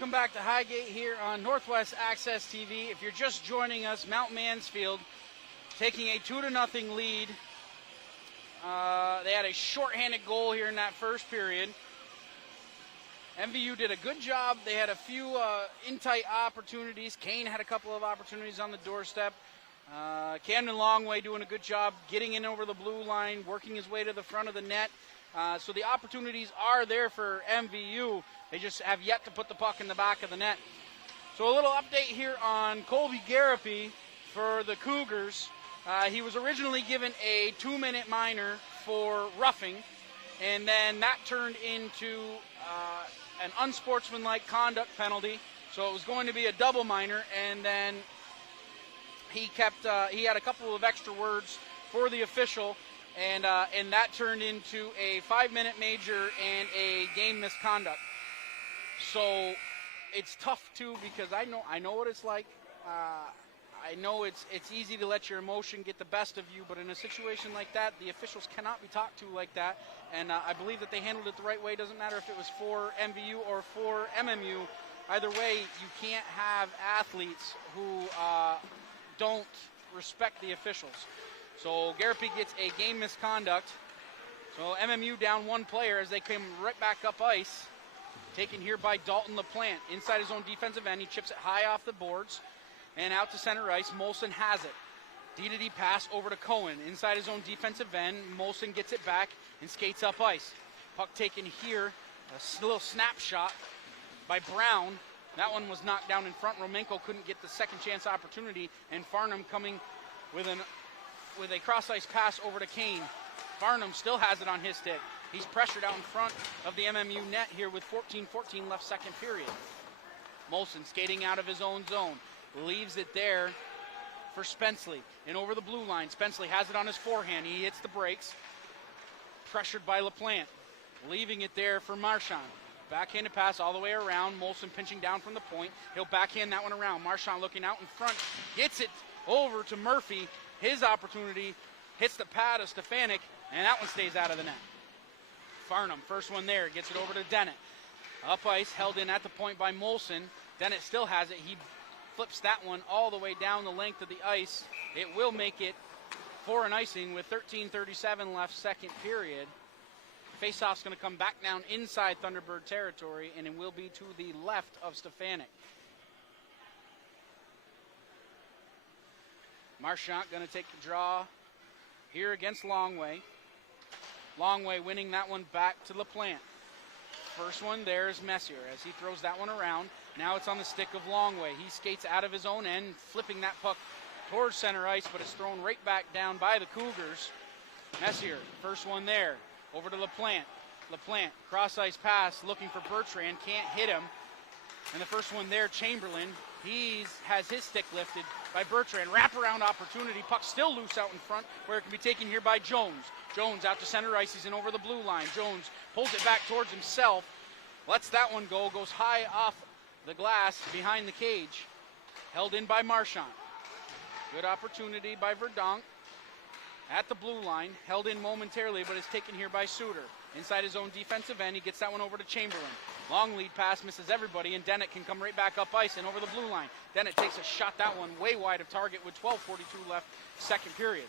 Welcome back to Highgate here on Northwest Access TV. If you're just joining us, Mount Mansfield taking a 2-0 lead. They had a shorthanded goal here in that first period. MVU did a good job. They had a few in-tight opportunities. Kane had a couple of opportunities on the doorstep. Camden Longway doing a good job getting in over the blue line, working his way to the front of the net. So the opportunities are there for MVU. They just have yet to put the puck in the back of the net. So a little update here on Colby Garapi for the Cougars. He was originally given a 2-minute minor for roughing, and then that turned into an unsportsmanlike conduct penalty. So it was going to be a double minor, and then he had a couple of extra words for the official, and that turned into a 5-minute major and a game misconduct. So it's tough too, because I know what it's like. I know it's easy to let your emotion get the best of you, but in a situation like that, the officials cannot be talked to like that. And I believe that they handled it the right way. Doesn't matter if it was for MVU or for MMU. Either way, you can't have athletes who don't respect the officials. So Garapi gets a game misconduct. So MMU down one player as they come right back up ice. Taken here by Dalton LaPlante. Inside his own defensive end, he chips it high off the boards and out to center ice. Molson has it. D-to-D pass over to Cohen. Inside his own defensive end, Molson gets it back and skates up ice. Puck taken here, a little snapshot by Brown. That one was knocked down in front. Romenko couldn't get the second chance opportunity, and Farnham coming with a cross-ice pass over to Kane. Farnham still has it on his stick. He's pressured out in front of the MMU net here with 14-14 left second period. Molson skating out of his own zone. Leaves it there for Spenceley. And over the blue line, Spenceley has it on his forehand. He hits the brakes. Pressured by LaPlante. Leaving it there for Marchand. Backhanded pass all the way around. Molson pinching down from the point. He'll backhand that one around. Marchand looking out in front. Gets it over to Murphy. His opportunity hits the pad of Stefanik, and that one stays out of the net. Farnham, first one there, gets it over to Dennett. Up ice, held in at the point by Molson. Dennett still has it. He flips that one all the way down the length of the ice. It will make it for an icing with 13:37 left second period. Faceoff's going to come back down inside Thunderbird territory, and it will be to the left of Stefanik. Marchand going to take the draw here against Longway. Longway winning that one back to LaPlante. First one there is Messier as he throws that one around. Now it's on the stick of Longway. He skates out of his own end, flipping that puck towards center ice, but it's thrown right back down by the Cougars. Messier, first one there, over to LaPlante. LaPlante, cross-ice pass, looking for Bertrand, can't hit him. And the first one there, Chamberlain, has his stick lifted by Bertrand. Wraparound opportunity, puck still loose out in front, where it can be taken here by Jones. Jones out to center ice, he's in over the blue line. Jones pulls it back towards himself, lets that one go, goes high off the glass behind the cage. Held in by Marchand. Good opportunity by Verdonk at the blue line. Held in momentarily, but is taken here by Suter. Inside his own defensive end, he gets that one over to Chamberlain. Long lead pass, misses everybody, and Dennett can come right back up ice and over the blue line. Dennett takes a shot, that one way wide of target with 12:42 left second period.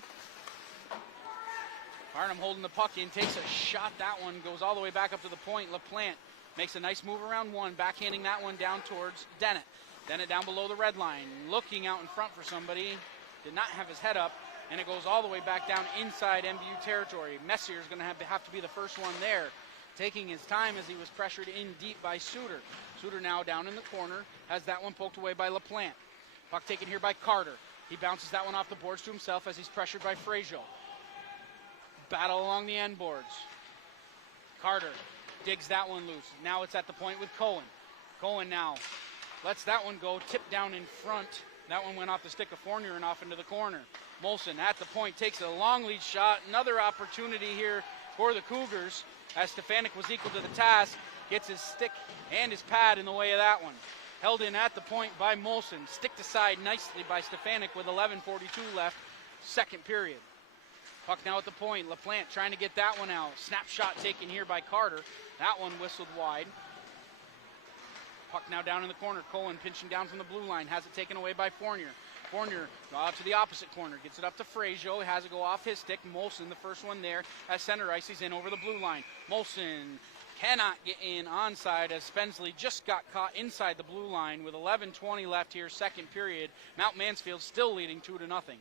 Farnham holding the puck in, takes a shot, that one goes all the way back up to the point. LaPlante makes a nice move around one, backhanding that one down towards Dennett. Dennett down below the red line, looking out in front for somebody, did not have his head up, and it goes all the way back down inside MVU territory. Messier is going to have to be the first one there, taking his time as he was pressured in deep by Suter. Suter now down in the corner, has that one poked away by LaPlante. Puck taken here by Carter. He bounces that one off the boards to himself as he's pressured by Frazier. Battle along the end boards. Carter digs that one loose. Now it's at the point with Cohen. Cohen now lets that one go, tipped down in front. That one went off the stick of Fournier and off into the corner. Molson at the point takes a long lead shot. Another opportunity here for the Cougars as Stefanik was equal to the task. Gets his stick and his pad in the way of that one. Held in at the point by Molson. Sticked aside nicely by Stefanik with 11:42 left second period. Puck now at the point. LaPlante trying to get that one out. Snapshot taken here by Carter. That one whistled wide. Puck now down in the corner. Cohen pinching down from the blue line. Has it taken away by Fournier. Fournier out to the opposite corner. Gets it up to Frazier. Has it go off his stick. Molson, the first one there. At center ice, he's in over the blue line. Molson cannot get in onside as Spensley just got caught inside the blue line with 11:20 left here, second period. Mount Mansfield still leading 2-0.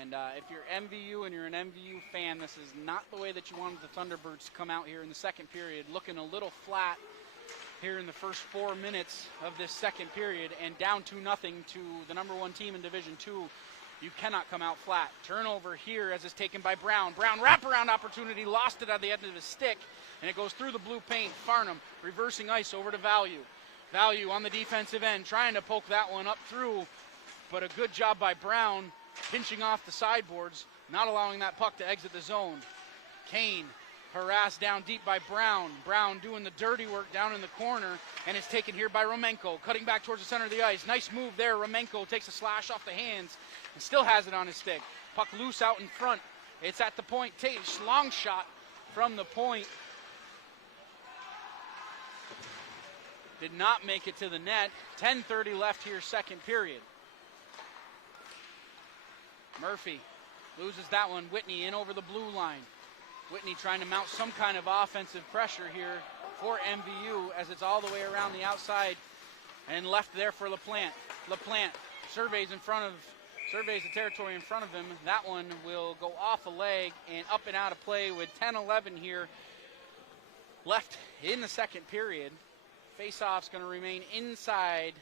And if you're MVU and you're an MVU fan, this is not the way that you wanted the Thunderbirds to come out here in the second period. Looking a little flat here in the first 4 minutes of this second period, and down 2-0 to the number one team in Division II. You cannot come out flat. Turnover here as it's taken by Brown. Brown wraparound opportunity, lost it at the end of his stick, and it goes through the blue paint. Farnham reversing ice over to Value. Value on the defensive end, trying to poke that one up through, but a good job by Brown, pinching off the sideboards, not allowing that puck to exit the zone. Kane harassed down deep by Brown. Brown doing the dirty work down in the corner, and it's taken here by Romenko, cutting back towards the center of the ice. Nice move there. Romenko takes a slash off the hands and still has it on his stick. Puck loose out in front. It's at the point. Long shot from the point. Did not make it to the net. 10:30 left here, second period. Murphy loses that one. Whitney in over the blue line. Whitney trying to mount some kind of offensive pressure here for MVU as it's all the way around the outside and left there for LaPlante. LaPlante surveys the territory in front of him. That one will go off a leg and up and out of play with 10-11 here left in the second period. Faceoff's going to remain inside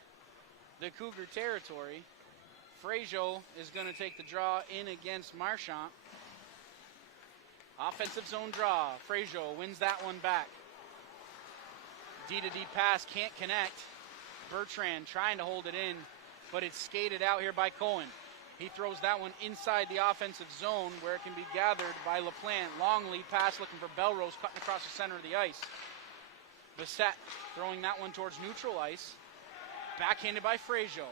the Cougar territory. Frazier is going to take the draw in against Marchant. Offensive zone draw. Frazier wins that one back. D-to-D pass, can't connect. Bertrand trying to hold it in, but it's skated out here by Cohen. He throws that one inside the offensive zone where it can be gathered by LaPlante. Long lead pass looking for Belrose, cutting across the center of the ice. Bissett throwing that one towards neutral ice. Backhanded by Frazier.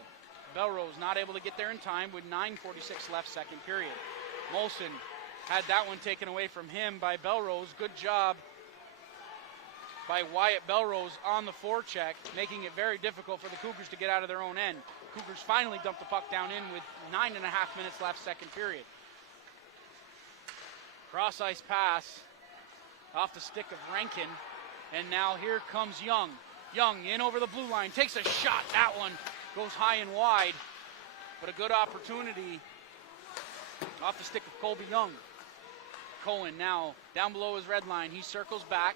Belrose not able to get there in time with 9:46 left, second period. Molson had that one taken away from him by Belrose. Good job by Wyatt Belrose on the forecheck, making it very difficult for the Cougars to get out of their own end. Cougars finally dumped the puck down in with 9.5 minutes left, second period. Cross ice pass off the stick of Rankin, and now here comes Young. Young in over the blue line, takes a shot. That one goes high and wide, but a good opportunity off the stick of Colby Young. Cohen now down below his red line. He circles back,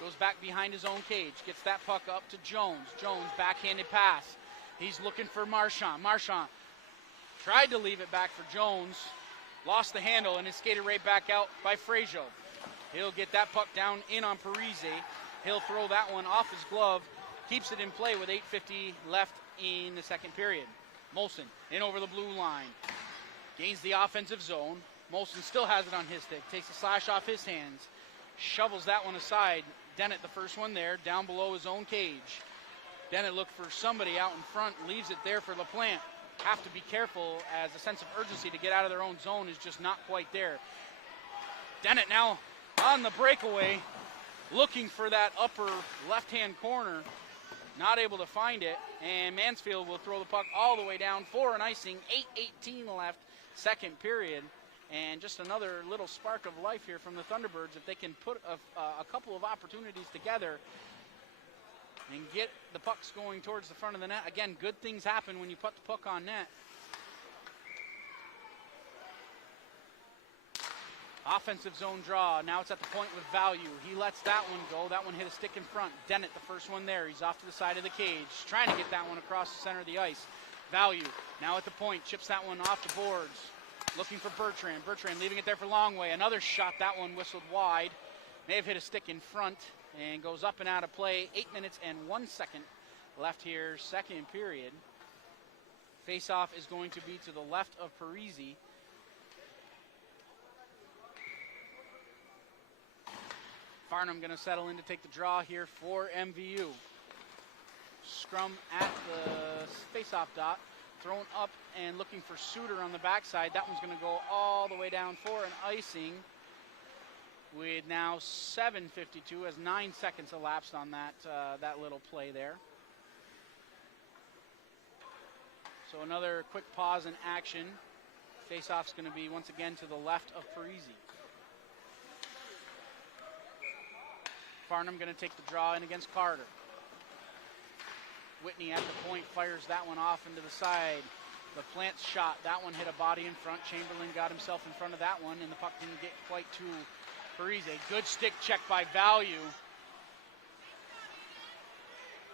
goes back behind his own cage, gets that puck up to Jones. Jones, backhanded pass. He's looking for Marchant. Marchant tried to leave it back for Jones, lost the handle, and is skated right back out by Frazier. He'll get that puck down in on Parise. He'll throw that one off his glove, keeps it in play with 8:50 left in the second period. Molson in over the blue line, gains the offensive zone. Molson still has it on his stick, takes a slash off his hands, shovels that one aside. Dennett, the first one there, down below his own cage. Dennett looked for somebody out in front, leaves it there for LaPlante. Have to be careful as a sense of urgency to get out of their own zone is just not quite there. Dennett now on the breakaway, looking for that upper left-hand corner. Not able to find it, and Mansfield will throw the puck all the way down for an icing. 8:18 left, second period. And just another little spark of life here from the Thunderbirds. If they can put a couple of opportunities together and get the pucks going towards the front of the net. Again, good things happen when you put the puck on net. Offensive zone draw. Now it's at the point with Value. He lets that one go. That one hit a stick in front. Dennett, the first one there. He's off to the side of the cage, trying to get that one across the center of the ice. Value now at the point, chips that one off the boards. Looking for Bertrand. Bertrand leaving it there for Longway. Another shot. That one whistled wide. May have hit a stick in front and goes up and out of play. 8 minutes and 1 second left here, second period. Face-off is going to be to the left of Parise. Farnham going to settle in to take the draw here for MVU. Scrum at the face-off dot. Thrown up and looking for Suter on the backside. That one's going to go all the way down for an icing. with now 7:52 as 9 seconds elapsed on that little play there. So another quick pause in action. Face-off's going to be once again to the left of Parisi. Farnham going to take the draw in against Carter. Whitney at the point fires that one off into the side. The plant shot, that one hit a body in front. Chamberlain got himself in front of that one, and the puck didn't get quite to Parisi. Good stick check by Value.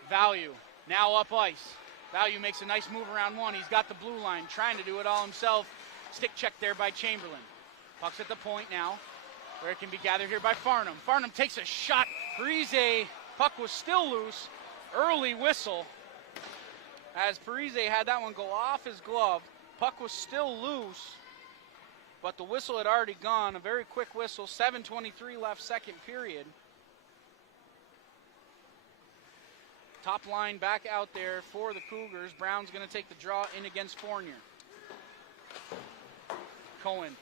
Value now up ice. Value makes a nice move around one. He's got the blue line, trying to do it all himself. Stick check there by Chamberlain. Puck's at the point now, where it can be gathered here by Farnham. Farnham takes a shot. Parisi, puck was still loose. Early whistle as Parisi had that one go off his glove. Puck was still loose, but the whistle had already gone. A very quick whistle. 7:23 left, second period. Top line back out there for the Cougars. Brown's going to take the draw in against Fournier. Cohen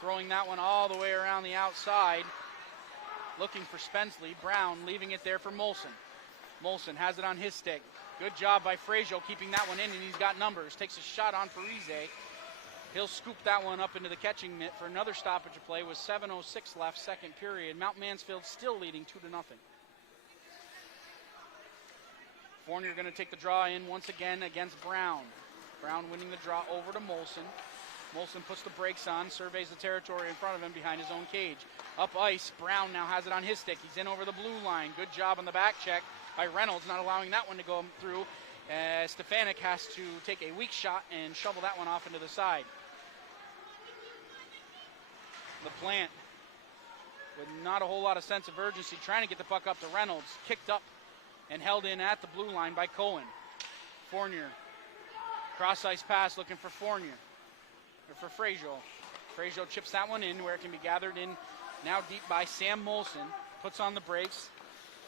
throwing that one all the way around the outside. Looking for Spensley. Brown leaving it there for Molson. Molson has it on his stick. Good job by Frazier keeping that one in, and he's got numbers. Takes a shot on Parisi. He'll scoop that one up into the catching mitt for another stoppage of play with 7:06 left, second period. Mount Mansfield still leading 2-0. Fournier going to take the draw in once again against Brown. Brown winning the draw over to Molson. Molson puts the brakes on, surveys the territory in front of him behind his own cage. Up ice, Brown now has it on his stick. He's in over the blue line. Good job on the back check by Reynolds, not allowing that one to go through. Stefanik has to take a weak shot and shovel that one off into the side. The plant, with not a whole lot of sense of urgency, trying to get the puck up to Reynolds. Kicked up and held in at the blue line by Cohen. Fournier, cross-ice pass looking for Fournier, or for Frazier. Frazier chips that one in where it can be gathered in now deep by Sam Molson. Puts on the brakes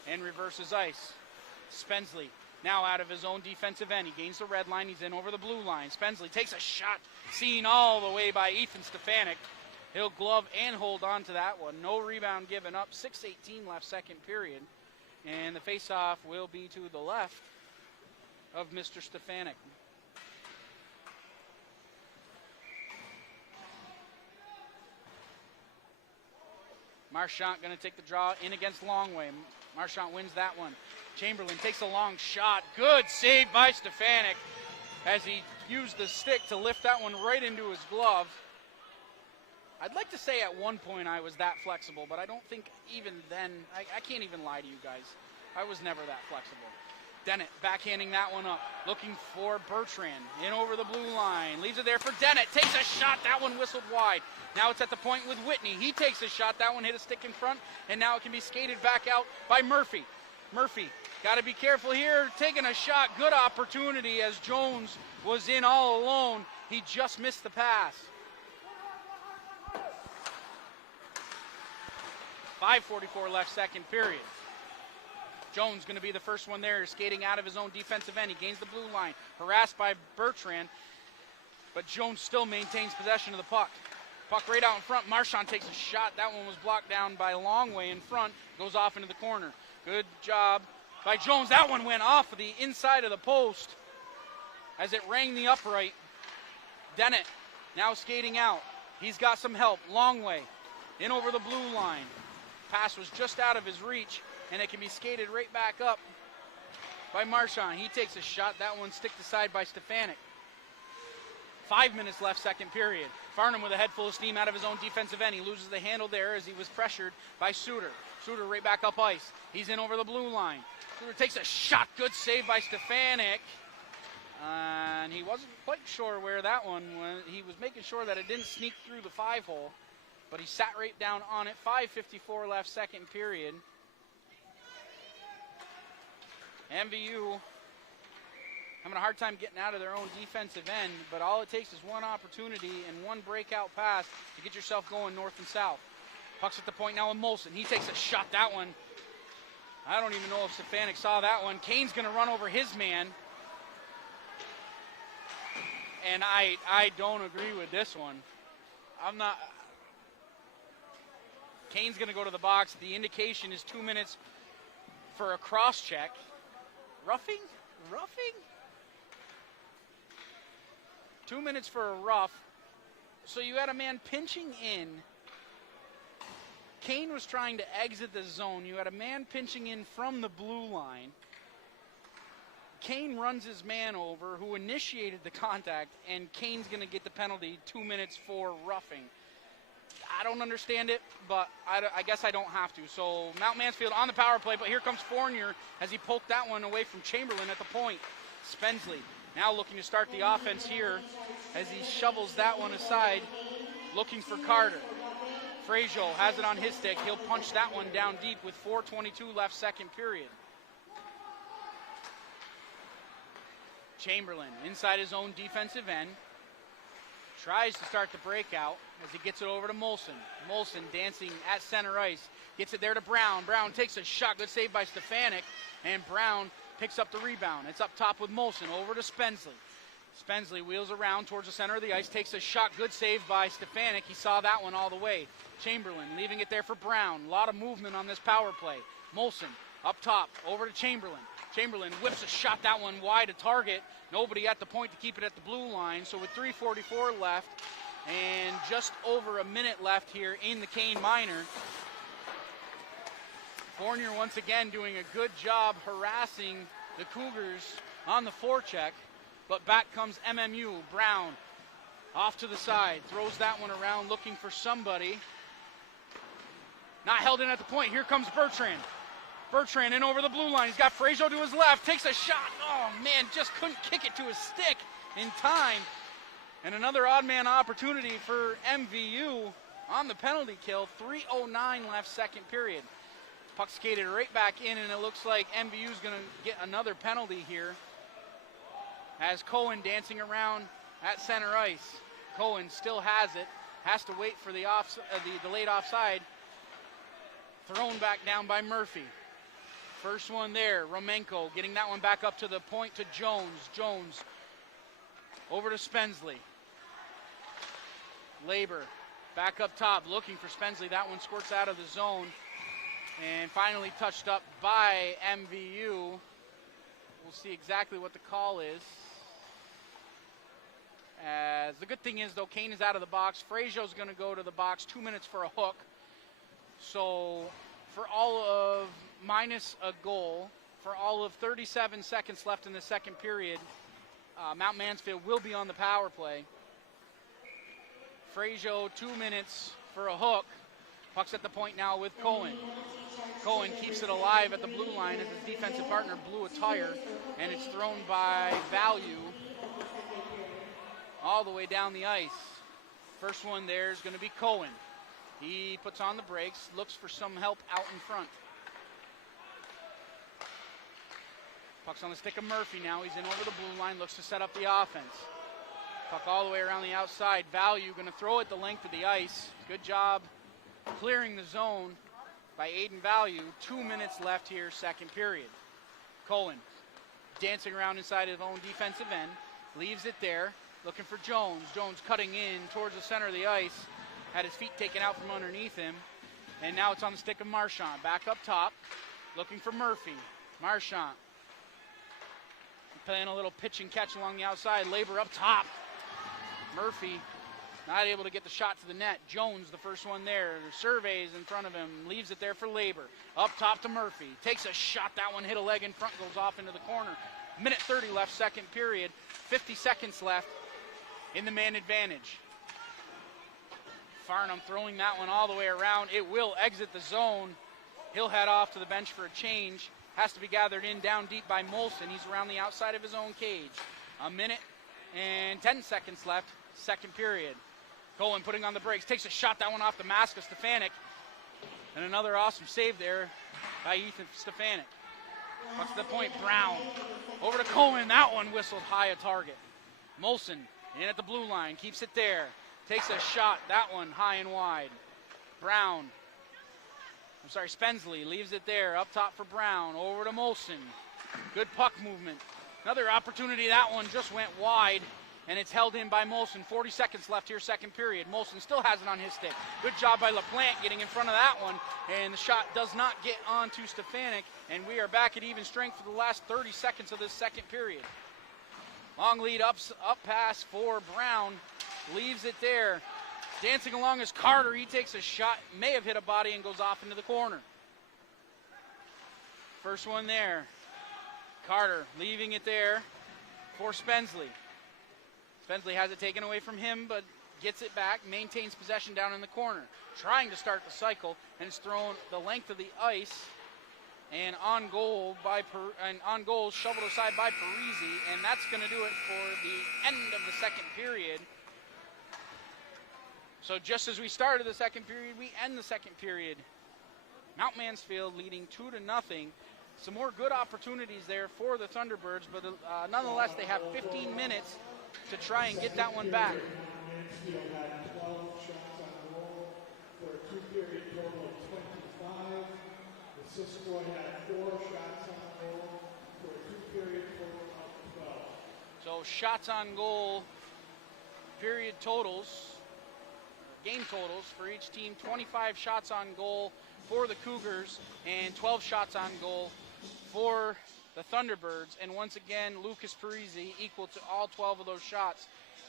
and reverses ice. Spensley now out of his own defensive end. He gains the red line. He's in over the blue line. Spensley takes a shot, seen all the way by Ethan Stefanik. He'll glove and hold on to that one. No rebound given up. 6:18 left, second period. And the face-off will be to the left of Mr. Stefanik. Marchant going to take the draw in against Longway. Marchant wins that one. Chamberlain takes a long shot. Good save by Stefanik as he used the stick to lift that one right into his glove. I'd like to say at one point I was that flexible, but I don't think even then, I can't even lie to you guys. I was never that flexible. Dennett backhanding that one up, looking for Bertrand, in over the blue line, leaves it there for Dennett, takes a shot, that one whistled wide. Now it's at the point with Whitney. He takes a shot, that one hit a stick in front, and now it can be skated back out by Murphy. Murphy, got to be careful here, taking a shot, good opportunity as Jones was in all alone. He just missed the pass. 5:44 left, second period. Jones going to be the first one there, skating out of his own defensive end. He gains the blue line, harassed by Bertrand, but Jones still maintains possession of the puck. Puck right out in front. Marchand takes a shot. That one was blocked down by Longway in front. Goes off into the corner. Good job by Jones. That one went off of the inside of the post as it rang the upright. Dennett now skating out. He's got some help. Longway in over the blue line. Pass was just out of his reach, and it can be skated right back up by Marchand. He takes a shot. That one sticked aside by Stefanik. 5 minutes left, second period. Farnham with a head full of steam out of his own defensive end. He loses the handle there as he was pressured by Suter. Suter right back up ice. He's in over the blue line. Suter takes a shot. Good save by Stefanik. And he wasn't quite sure where that one went. He was making sure that it didn't sneak through the 5-hole. But he sat right down on it. 5:54 left, second period. MVU having a hard time getting out of their own defensive end, but all it takes is one opportunity and one breakout pass to get yourself going north and south. Puck's at the point now with Molson. He takes a shot. That one, I don't even know if Stefanik saw that one. Kane's going to run over his man. And I don't agree with this one. Kane's going to go to the box. The indication is 2 minutes for a cross check. Roughing? 2 minutes for a rough. So you had a man pinching in. Kane was trying to exit the zone. You had a man pinching in from the blue line. Kane runs his man over, who initiated the contact, and Kane's going to get the penalty, 2 minutes for roughing. I don't understand it, but I guess I don't have to. So Mount Mansfield on the power play, but here comes Fournier as he poked that one away from Chamberlain at the point. Spensley now looking to start the offense here as he shovels that one aside, looking for Carter. Frazier has it on his stick. He'll punch that one down deep with 4:22 left, second period. Chamberlain inside his own defensive end. Tries to start the breakout as he gets it over to Molson. Molson dancing at center ice. Gets it there to Brown. Brown takes a shot. Good save by Stefanik. And Brown picks up the rebound. It's up top with Molson. Over to Spensley. Spensley wheels around towards the center of the ice. Takes a shot. Good save by Stefanik. He saw that one all the way. Chamberlain leaving it there for Brown. A lot of movement on this power play. Molson up top. Over to Chamberlain. Chamberlain whips a shot, that one wide of target. Nobody at the point to keep it at the blue line. So with 3:44 left and just over a minute left here in the Kane Minor, Fournier once again doing a good job harassing the Cougars on the forecheck. But back comes MMU. Brown off to the side, throws that one around looking for somebody. Not held in at the point. Here comes Bertrand. Bertrand in over the blue line. He's got Frazier to his left. Takes a shot. Oh, man, just couldn't kick it to his stick in time. And another odd man opportunity for MVU on the penalty kill. 3:09 left, second period. Puck skated right back in, and it looks like MVU's going to get another penalty here. As Cohen dancing around at center ice. Cohen still has it. Has to wait for the delayed offside. Thrown back down by Murphy. First one there, Romenko getting that one back up to the point to Jones. Jones over to Spensley. Labor back up top looking for Spensley. That one squirts out of the zone and finally touched up by MVU. We'll see exactly what the call is. As the good thing is, though, Kane is out of the box. Frazio's going to go to the box, 2 minutes for a hook. So for all of minus a goal, for all of 37 seconds left in the second period, Mount Mansfield will be on the power play. Frazier, 2 minutes for a hook. Puck's at the point now with Cohen. Cohen keeps it alive at the blue line as his defensive partner blew a tire, and it's thrown by Value all the way down the ice. First one there is going to be Cohen. He puts on the brakes, looks for some help out in front. Puck's on the stick of Murphy now. He's in over the blue line, looks to set up the offense. Puck all the way around the outside. Value going to throw it the length of the ice. Good job clearing the zone by Aiden Value. 2 minutes left here, second period. Cohen dancing around inside his own defensive end. Leaves it there, looking for Jones. Jones cutting in towards the center of the ice. Had his feet taken out from underneath him. And now it's on the stick of Marchand. Back up top, looking for Murphy. Marchand playing a little pitch and catch along the outside. Labor up top. Murphy not able to get the shot to the net. Jones, the first one there. Surveys in front of him. Leaves it there for Labor. Up top to Murphy. Takes a shot. That one hit a leg in front. Goes off into the corner. Minute 30 left, second period. 50 seconds left in the man advantage. Farnham throwing that one all the way around. It will exit the zone. He'll head off to the bench for a change. Has to be gathered in down deep by Molson. He's around the outside of his own cage. A minute and 10 seconds left, second period. Cohen putting on the brakes. Takes a shot, that one off the mask of Stefanik. And another awesome save there by Ethan Stefanik. Up to the point, Brown. Over to Cohen. That one whistled high a target. Molson in at the blue line. Keeps it there. Takes a shot. That one high and wide. Spensley leaves it there. Up top for Brown. Over to Molson. Good puck movement. Another opportunity. That one just went wide. and it's held in by Molson. 40 seconds left here, second period. Molson still has it on his stick. Good job by LaPlante getting in front of that one, and the shot does not get onto Stefanik, and we are back at even strength for the last 30 seconds of this second period. Long lead up pass for Brown, leaves it there. Dancing along is Carter. He takes a shot, may have hit a body, and goes off into the corner. First one there. Carter leaving it there for Spensley. Spensley has it taken away from him, but gets it back, maintains possession down in the corner. Trying to start the cycle, and it's thrown the length of the ice. And on goal, shoveled aside by Parisi, and that's going to do it for the end of the second period. So just as we started the second period, we end the second period. Mount Mansfield leading 2-0. Some more good opportunities there for the Thunderbirds, but nonetheless, they have 15 minutes to try and get that one back. Mansfield had 12 shots on goal for a two-period total of 25. The Siskoy had 4 shots on goal for a two-period total of 12. So shots on goal, period totals, game totals for each team: 25 shots on goal for the Cougars and 12 shots on goal for the Thunderbirds. And once again, Lucas Parisi equal to all 12 of those shots.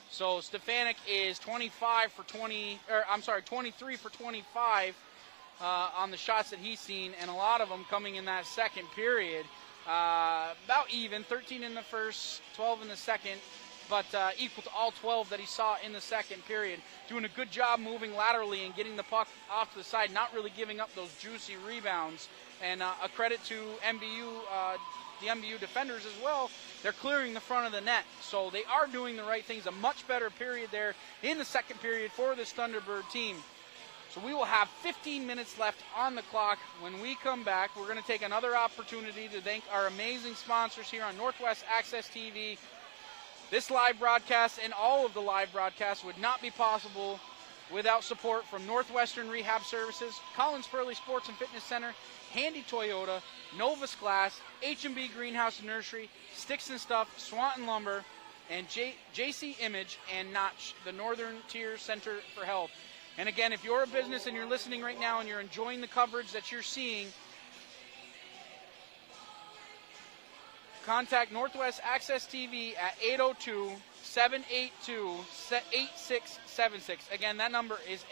So Stefanik is 23 for 25 on the shots that he's seen, and a lot of them coming in that second period. About even, 13 in the first, 12 in the second, but equal to all 12 that he saw in the second period. Doing a good job moving laterally and getting the puck off to the side, not really giving up those juicy rebounds. And a credit to MVU, the MVU defenders as well. They're clearing the front of the net, so they are doing the right things. A much better period there in the second period for this Thunderbird team. So we will have 15 minutes left on the clock. When we come back, we're going to take another opportunity to thank our amazing sponsors here on Northwest Access TV. This live broadcast and all of the live broadcasts would not be possible without support from Northwestern Rehab Services, Collins Furley Sports and Fitness Center, Handy Toyota, Novus Glass, H&B Greenhouse and Nursery, Sticks and Stuff, Swanton Lumber, and JC Image and Notch, the Northern Tier Center for Health. And again, if you're a business and you're listening right now and you're enjoying the coverage that you're seeing, contact Northwest Access TV at 802-782-8676. Again, that number is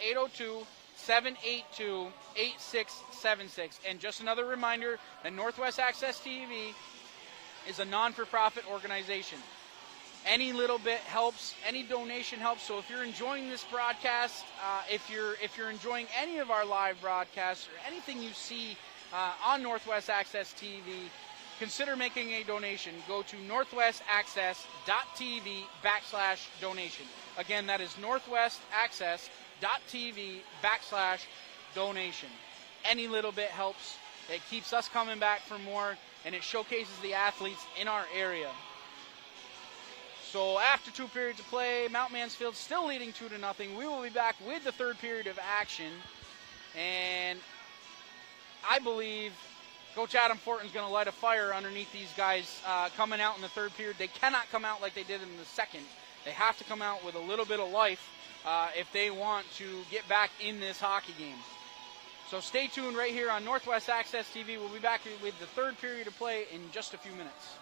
802-782-8676. And just another reminder that Northwest Access TV is a non-for-profit organization. Any little bit helps, any donation helps. So if you're enjoying this broadcast, if you're enjoying any of our live broadcasts or anything you see on Northwest Access TV, consider making a donation. Go to northwestaccess.tv/donation. Again, that is northwestaccess.tv/donation. Any little bit helps. It keeps us coming back for more, and it showcases the athletes in our area. So after 2 periods of play, Mount Mansfield still leading 2-0. We will be back with the third period of action. And I believe Coach Adam Fortin's going to light a fire underneath these guys coming out in the third period. They cannot come out like they did in the second. They have to come out with a little bit of life if they want to get back in this hockey game. So stay tuned right here on Northwest Access TV. We'll be back with the third period of play in just a few minutes.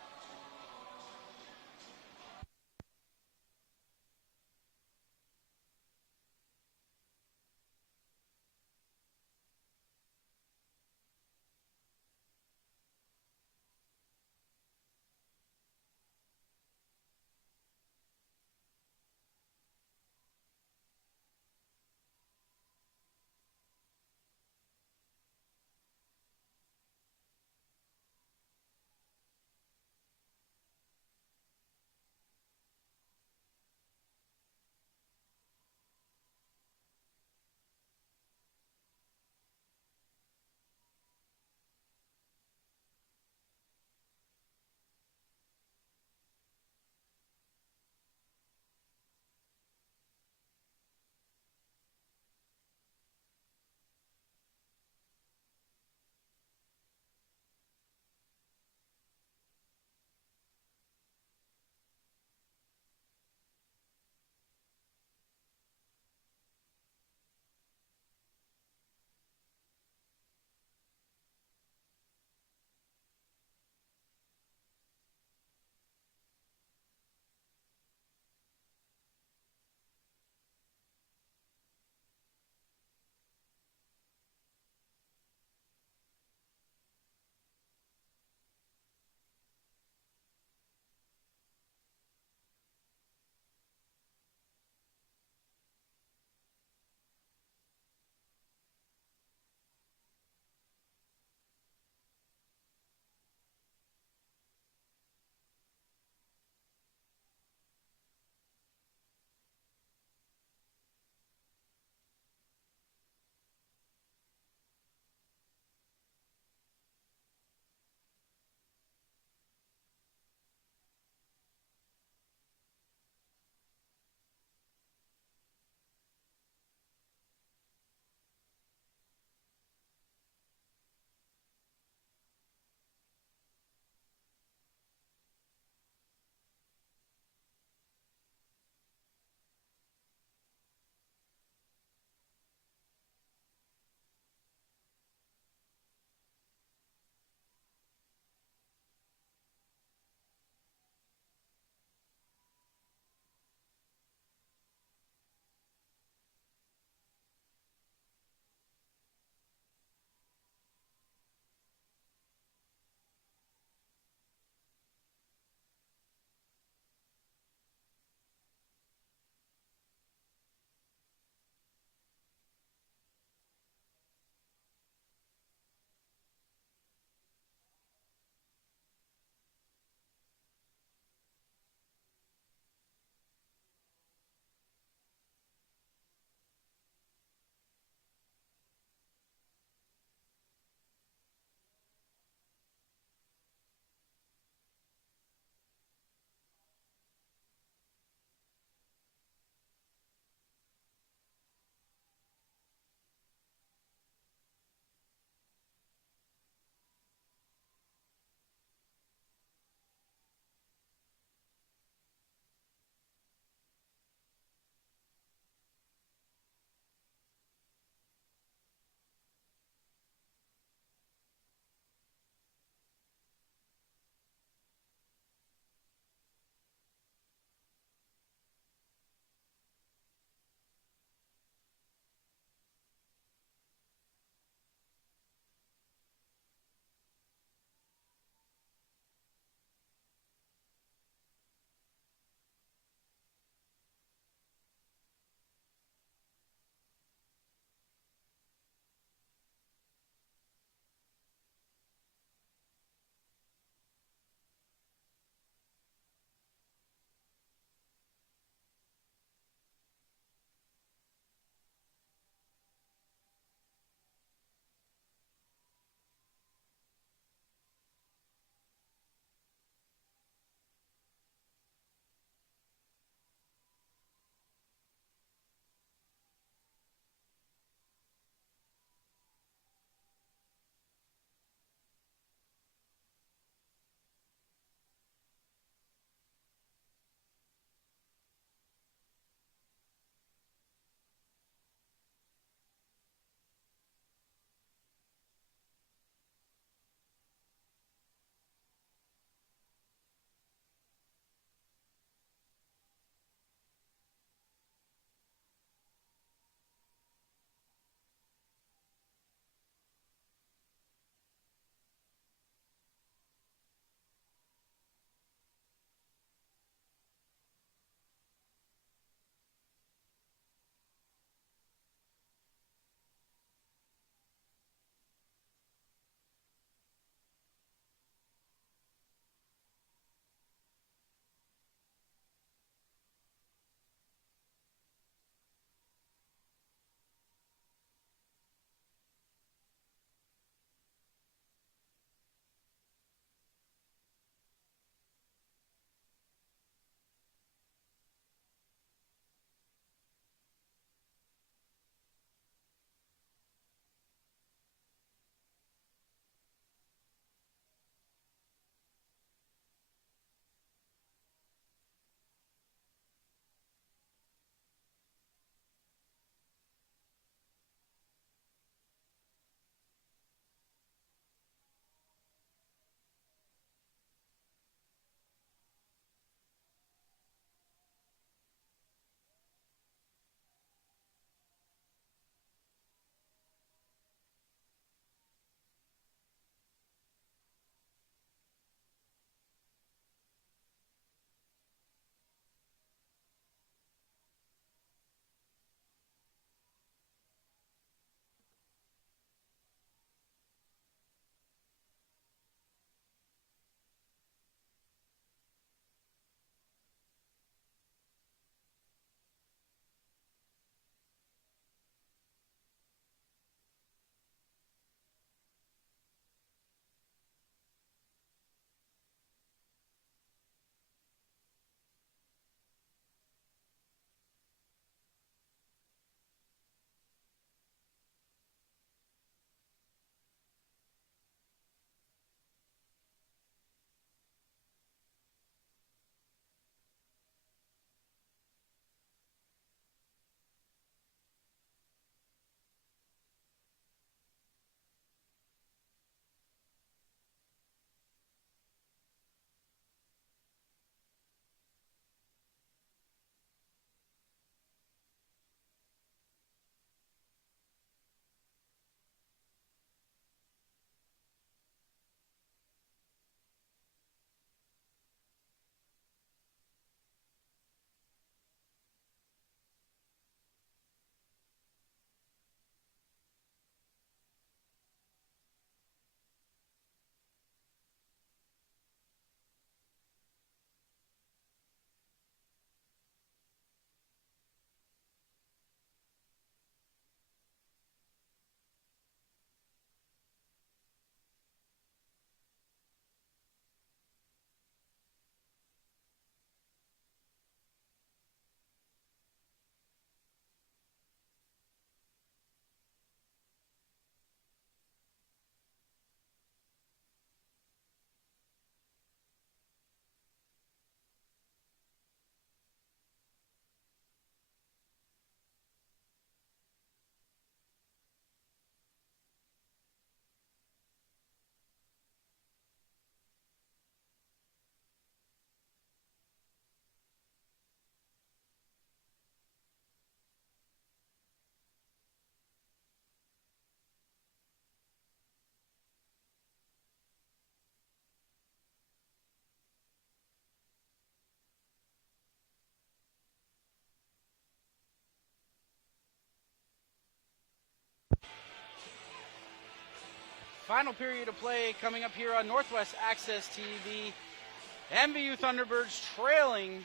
Final period of play coming up here on Northwest Access TV. MVU Thunderbirds trailing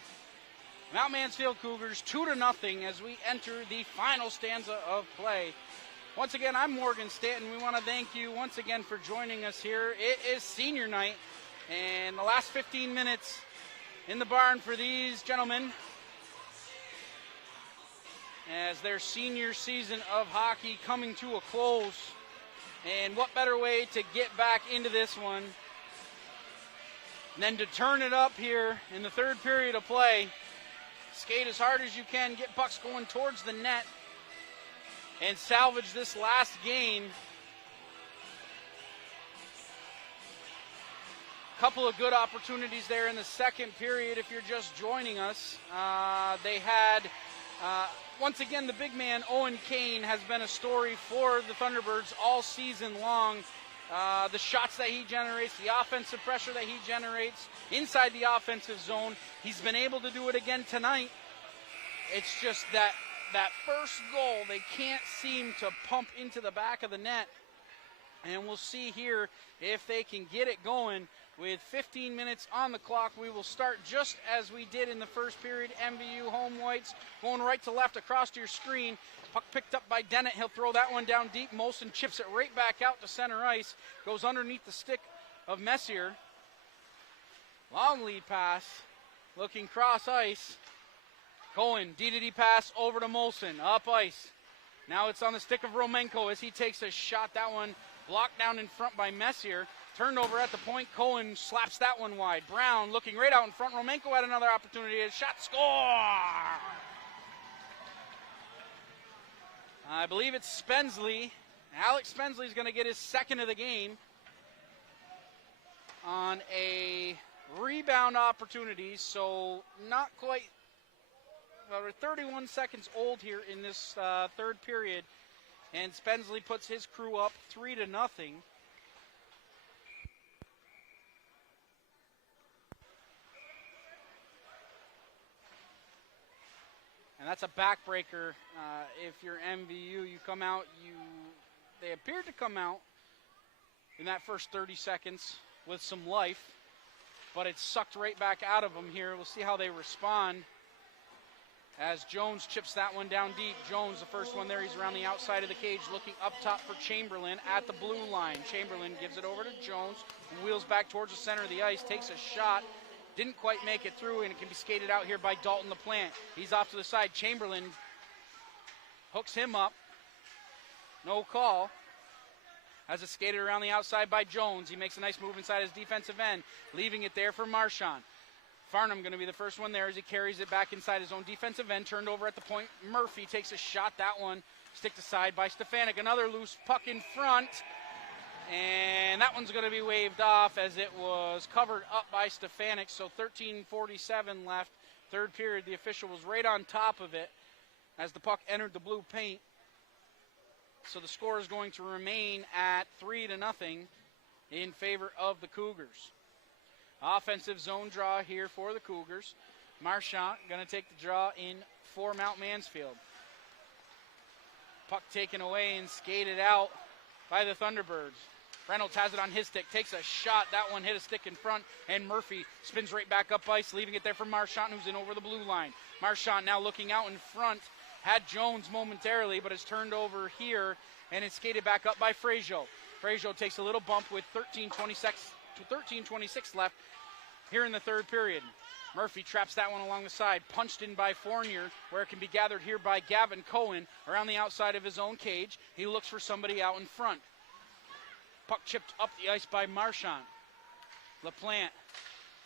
Mount Mansfield Cougars 2-0 as we enter the final stanza of play. Once again, I'm Morgan Stanton. We want to thank you once again for joining us here. It is senior night, and the last 15 minutes in the barn for these gentlemen as their senior season of hockey coming to a close. And what better way to get back into this one than to turn it up here in the third period of play. Skate as hard as you can, get pucks going towards the net, and salvage this last game. Couple of good opportunities there in the second period if you're just joining us. They had, once again, the big man, Owen Kane, has been a story for the Thunderbirds all season long. The shots that he generates, the offensive pressure that he generates inside the offensive zone, he's been able to do it again tonight. It's just that first goal, they can't seem to pump into the back of the net. And we'll see here if they can get it going. With 15 minutes on the clock, we will start just as we did in the first period. MVU home whites going right to left across to your screen. Puck picked up by Dennett. He'll throw that one down deep. Molson chips it right back out to center ice. Goes underneath the stick of Messier. Long lead pass. Looking cross ice. Cohen, D-to-D pass over to Molson. Up ice. Now it's on the stick of Romenko as he takes a shot. That one blocked down in front by Messier. Turned over at the point. Cohen slaps that one wide. Brown looking right out in front. Romenko had another opportunity. A shot, score! I believe it's Spensley. Alex Spensley is going to get his second of the game on a rebound opportunity. So not quite, we're 31 seconds old here in this third period. And Spensley puts his crew up 3-0. And that's a backbreaker. If you're MVU, you come out, they appeared to come out in that first 30 seconds with some life, but it's sucked right back out of them here. We'll see how they respond as Jones chips that one down deep. Jones, the first one there, he's around the outside of the cage, looking up top for Chamberlain at the blue line. Chamberlain gives it over to Jones, who wheels back towards the center of the ice, takes a shot. Didn't quite make it through, and it can be skated out here by Dalton LaPlante. He's off to the side. Chamberlain hooks him up. No call. Has it skated around the outside by Jones. He makes a nice move inside his defensive end, leaving it there for Marchand. Farnham going to be the first one there as he carries it back inside his own defensive end. Turned over at the point. Murphy takes a shot. That one sticked aside by Stefanik. Another loose puck in front. And that one's going to be waved off as it was covered up by Stefanik. So 13:47 left. Third period, the official was right on top of it as the puck entered the blue paint. So the score is going to remain at 3-0 in favor of the Cougars. Offensive zone draw here for the Cougars. Marchand going to take the draw in for Mount Mansfield. Puck taken away and skated out by the Thunderbirds. Reynolds has it on his stick, takes a shot. That one hit a stick in front, and Murphy spins right back up ice, leaving it there for Marchand, who's in over the blue line. Marchand now looking out in front, had Jones momentarily, but it's turned over here, and it's skated back up by Frazier. Frazier takes a little bump with 13:26 left here in the third period. Murphy traps that one along the side, punched in by Fournier, where it can be gathered here by Gavin Cohen around the outside of his own cage. He looks for somebody out in front. Puck chipped up the ice by Marchand. LaPlante,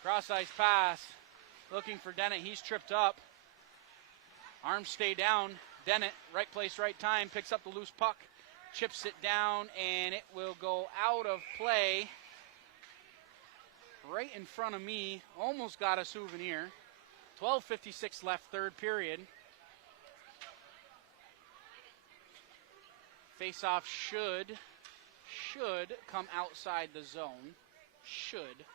cross-ice pass, looking for Dennett. He's tripped up. Arms stay down. Dennett, right place, right time, picks up the loose puck, chips it down, and it will go out of play. Right in front of me, almost got a souvenir. 12:56 left, third period. Face-off should come outside the zone. Should.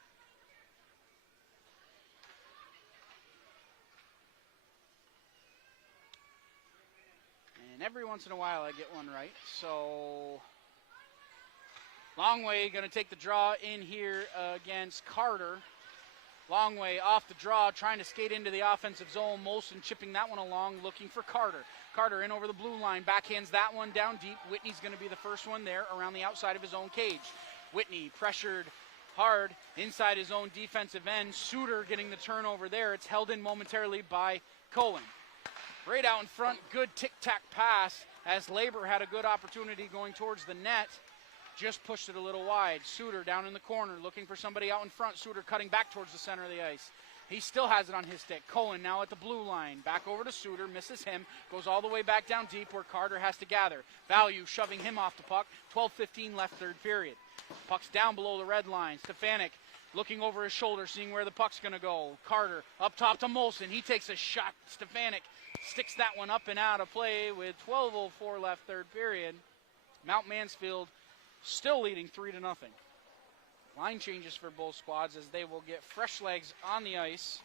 And every once in a while I get one right. So Longway going to take the draw in here against Carter. Longway off the draw, trying to skate into the offensive zone. Molson chipping that one along, looking for Carter. Carter in over the blue line, backhands that one down deep. Whitney's going to be the first one there around the outside of his own cage. Whitney pressured hard inside his own defensive end. Suter getting the turnover there. It's held in momentarily by Cohen. Right out in front, good tic-tac pass as Labor had a good opportunity going towards the net. Just pushed it a little wide. Suter down in the corner looking for somebody out in front. Suter cutting back towards the center of the ice. He still has it on his stick. Cohen now at the blue line. Back over to Suter. Misses him. Goes all the way back down deep where Carter has to gather. Value shoving him off the puck. 12:15 left third period. Puck's down below the red line. Stefanik looking over his shoulder, seeing where the puck's going to go. Carter up top to Molson. He takes a shot. Stefanik sticks that one up and out of play with 12:04 left third period. Mount Mansfield still leading 3-0. Line changes for both squads as they will get fresh legs on the ice.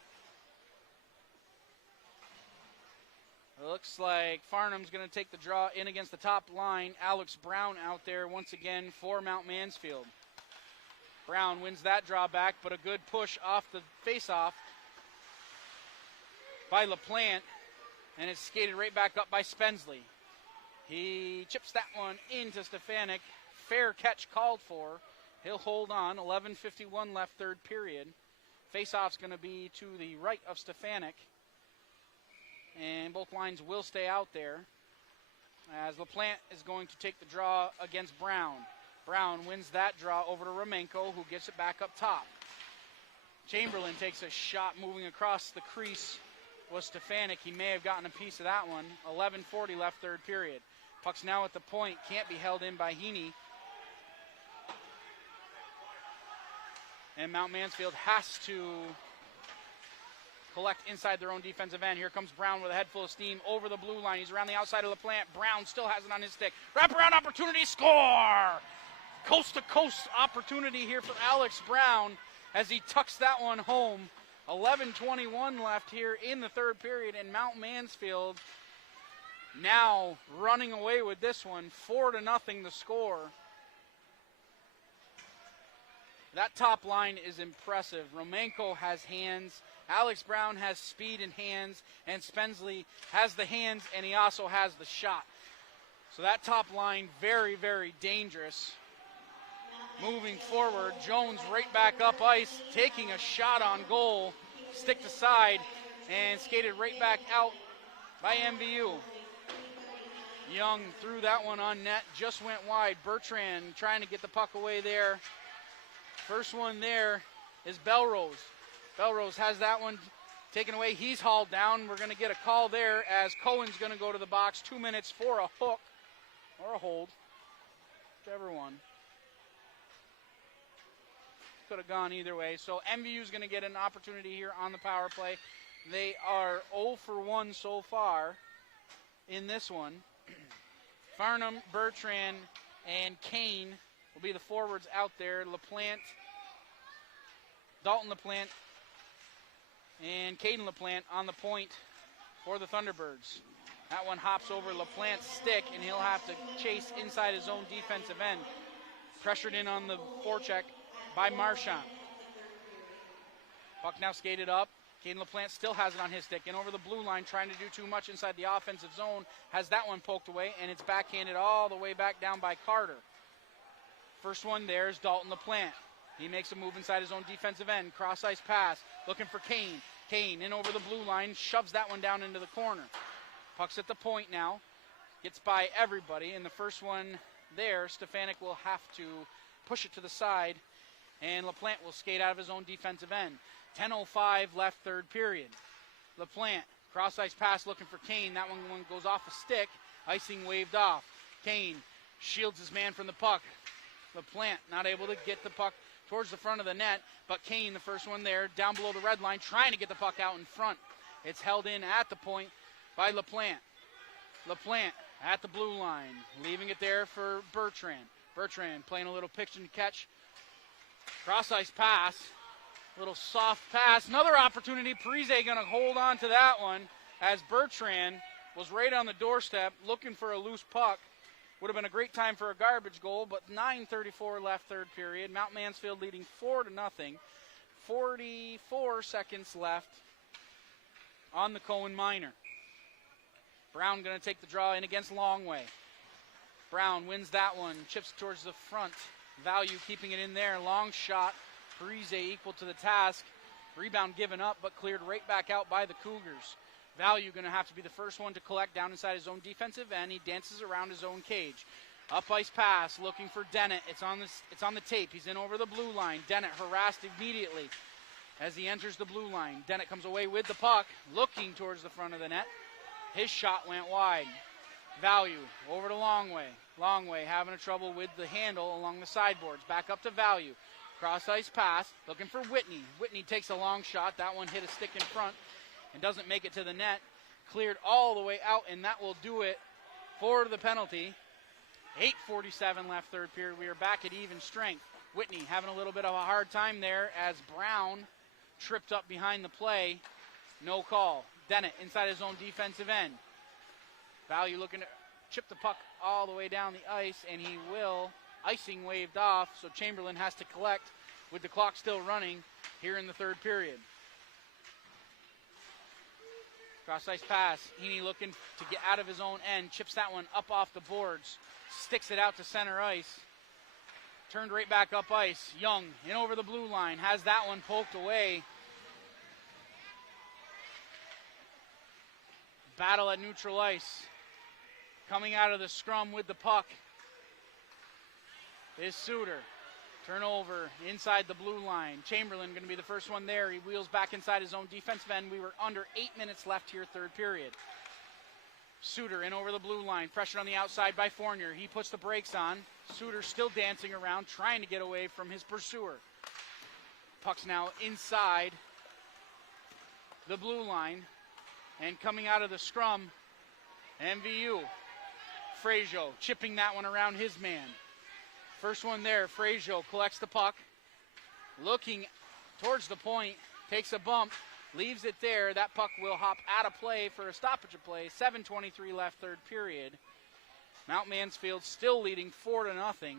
It looks like Farnham's going to take the draw in against the top line. Alex Brown out there once again for Mount Mansfield. Brown wins that draw back, but a good push off the face-off by LaPlante, and it's skated right back up by Spensley. He chips that one into Stefanik. Fair catch called for. He'll hold on. 11:51 left third period. Face-off's going to be to the right of Stefanik. And both lines will stay out there as LaPlante is going to take the draw against Brown. Brown wins that draw over to Romenko, who gets it back up top. Chamberlain takes a shot moving across the crease. Was Stefanik. He may have gotten a piece of that one. 11:40 left third period. Puck's now at the point. Can't be held in by Heaney. And Mount Mansfield has to collect inside their own defensive end. Here comes Brown with a head full of steam over the blue line. He's around the outside of LaPlante. Brown still has it on his stick. Wraparound opportunity, score! Coast-to-coast opportunity here for Alex Brown as he tucks that one home. 11:21 left here in the third period, and Mount Mansfield now running away with this one. 4-0 the score. That top line is impressive. Romenko has hands. Alex Brown has speed and hands. And Spensley has the hands, and he also has the shot. So that top line, very, very dangerous. Moving forward, Jones right back up ice, taking a shot on goal. Sticked aside and skated right back out by MVU. Young threw that one on net, just went wide. Bertrand trying to get the puck away there. First one there is Belrose. Belrose has that one taken away. He's hauled down. We're going to get a call there as Cohen's going to go to the box. 2 minutes for a hook or a hold, whichever one. Could have gone either way. So MVU's going to get an opportunity here on the power play. They are 0 for 1 so far in this one. Farnham, Bertrand, and Kane will be the forwards out there. LaPlante, Dalton LaPlante, and Caden LaPlante on the point for the Thunderbirds. That one hops over LaPlante's stick, and he'll have to chase inside his own defensive end. Pressured in on the forecheck by Marchand. Puck now skated up. Caden LaPlante still has it on his stick. And over the blue line, trying to do too much inside the offensive zone. Has that one poked away, and it's backhanded all the way back down by Carter. First one there is Dalton LaPlante. He makes a move inside his own defensive end. Cross-ice pass, looking for Kane. Kane in over the blue line, shoves that one down into the corner. Puck's at the point now. Gets by everybody. And the first one there, Stefanik will have to push it to the side. And LaPlante will skate out of his own defensive end. 10:05 left third period. LaPlante, cross-ice pass looking for Kane. That one goes off a stick. Icing waved off. Kane shields his man from the puck. LaPlante not able to get the puck towards the front of the net, but Kane, the first one there, down below the red line, trying to get the puck out in front. It's held in at the point by LaPlante. LaPlante at the blue line, leaving it there for Bertrand. Bertrand playing a little pitch and catch. Cross-ice pass, little soft pass. Another opportunity. Parise going to hold on to that one as Bertrand was right on the doorstep looking for a loose puck. Would have been a great time for a garbage goal, but 9:34 left third period. Mount Mansfield leading 4-0. 44 seconds left on the Cohen Minor. Brown going to take the draw in against Longway. Brown wins that one, chips towards the front. Value keeping it in there. Long shot. Parise equal to the task. Rebound given up, but cleared right back out by the Cougars. Value going to have to be the first one to collect down inside his own defensive end. He dances around his own cage. Up ice pass, looking for Dennett. It's on the tape. He's in over the blue line. Dennett harassed immediately as he enters the blue line. Dennett comes away with the puck, looking towards the front of the net. His shot went wide. Value over to Longway. Longway having a trouble with the handle along the sideboards. Back up to Value. Cross ice pass, looking for Whitney. Whitney takes a long shot. That one hit a stick in front and doesn't make it to the net. Cleared all the way out, and that will do it for the penalty. 8:47 left third period. We are back at even strength. Whitney having a little bit of a hard time there as Brown tripped up behind the play. No call. Dennett inside his own defensive end. Value looking to chip the puck all the way down the ice, and he will. Icing waved off, so Chamberlain has to collect with the clock still running here in the third period. Cross ice pass. Heaney looking to get out of his own end. Chips that one up off the boards. Sticks it out to center ice. Turned right back up ice. Young in over the blue line. Has that one poked away. Battle at neutral ice. Coming out of the scrum with the puck is Suter. Turnover inside the blue line. Chamberlain going to be the first one there. He wheels back inside his own defensive end. We were under 8 minutes left here, third period. Suter in over the blue line. Pressured on the outside by Fournier. He puts the brakes on. Suter still dancing around, trying to get away from his pursuer. Puck's now inside the blue line. And coming out of the scrum, MVU. Frazier chipping that one around his man. First one there, Frazier collects the puck, looking towards the point, takes a bump, leaves it there. That puck will hop out of play for a stoppage of play. 7:23 left third period. Mount Mansfield still leading 4-0.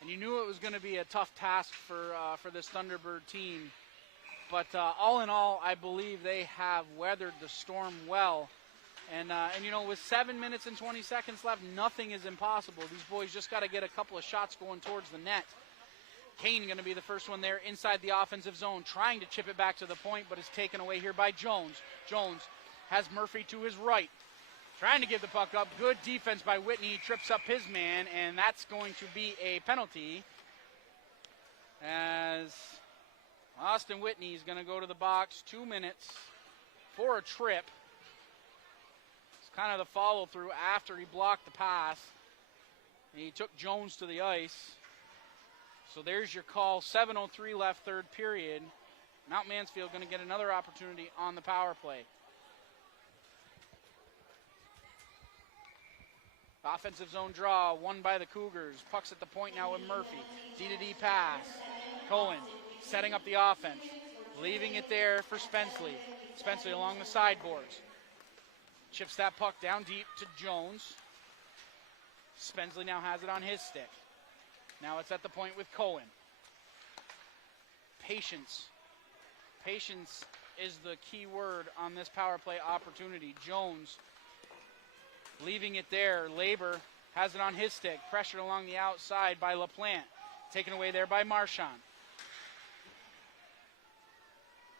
And you knew it was going to be a tough task for this Thunderbird team. But all in all, I believe they have weathered the storm well. And you know, with 7 minutes and 20 seconds left, nothing is impossible. These boys just got to get a couple of shots going towards the net. Kane going to be the first one there inside the offensive zone, trying to chip it back to the point, but is taken away here by Jones. Jones has Murphy to his right, trying to give the puck up. Good defense by Whitney. He trips up his man, and that's going to be a penalty as Austin Whitney is going to go to the box. 2 minutes for a trip. Kind of the follow-through after he blocked the pass. And he took Jones to the ice. So there's your call. 7:03 left third period. Mount Mansfield going to get another opportunity on the power play. Offensive zone draw, won by the Cougars. Puck's at the point now with Murphy. D-to-D pass. Cohen setting up the offense. Leaving it there for Spenceley. Spenceley along the sideboards. Chips that puck down deep to Jones. Spenceley now has it on his stick. Now it's at the point with Cohen. Patience. Patience is the key word on this power play opportunity. Jones leaving it there. Labor has it on his stick. Pressured along the outside by LaPlante. Taken away there by Marchand.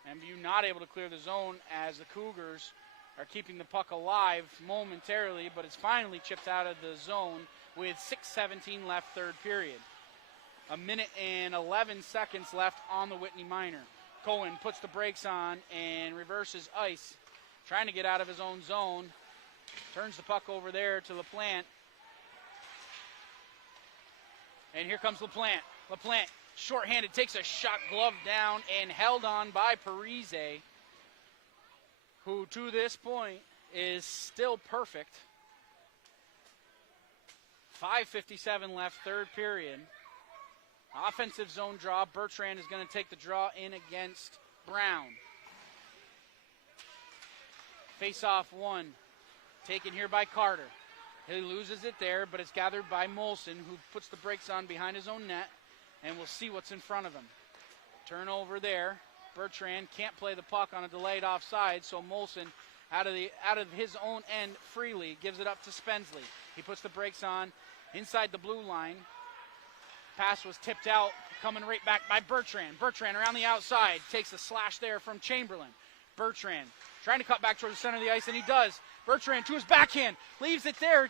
MVU not able to clear the zone as the Cougars are keeping the puck alive momentarily, but it's finally chipped out of the zone with 6:17 left third period. 1 minute and 11 seconds left on the Whitney Minor. Cohen puts the brakes on and reverses ice, trying to get out of his own zone. Turns the puck over there to LaPlante. And here comes LaPlante. LaPlante, shorthanded, takes a shot, glove down, and held on by Parise, who to this point is still perfect. 5:57 left, third period. Offensive zone draw. Bertrand is going to take the draw in against Brown. Face-off one. taken here by Carter. He loses it there, but it's gathered by Molson, who puts the brakes on behind his own net, and we'll see what's in front of him. Turnover there. Bertrand can't play the puck on a delayed offside, so Molson, out of his own end freely, gives it up to Spensley. He puts the brakes on inside the blue line. Pass was tipped out, coming right back by Bertrand. Bertrand around the outside, takes a slash there from Chamberlain. Bertrand trying to cut back towards the center of the ice, and he does. Bertrand to his backhand, leaves it there.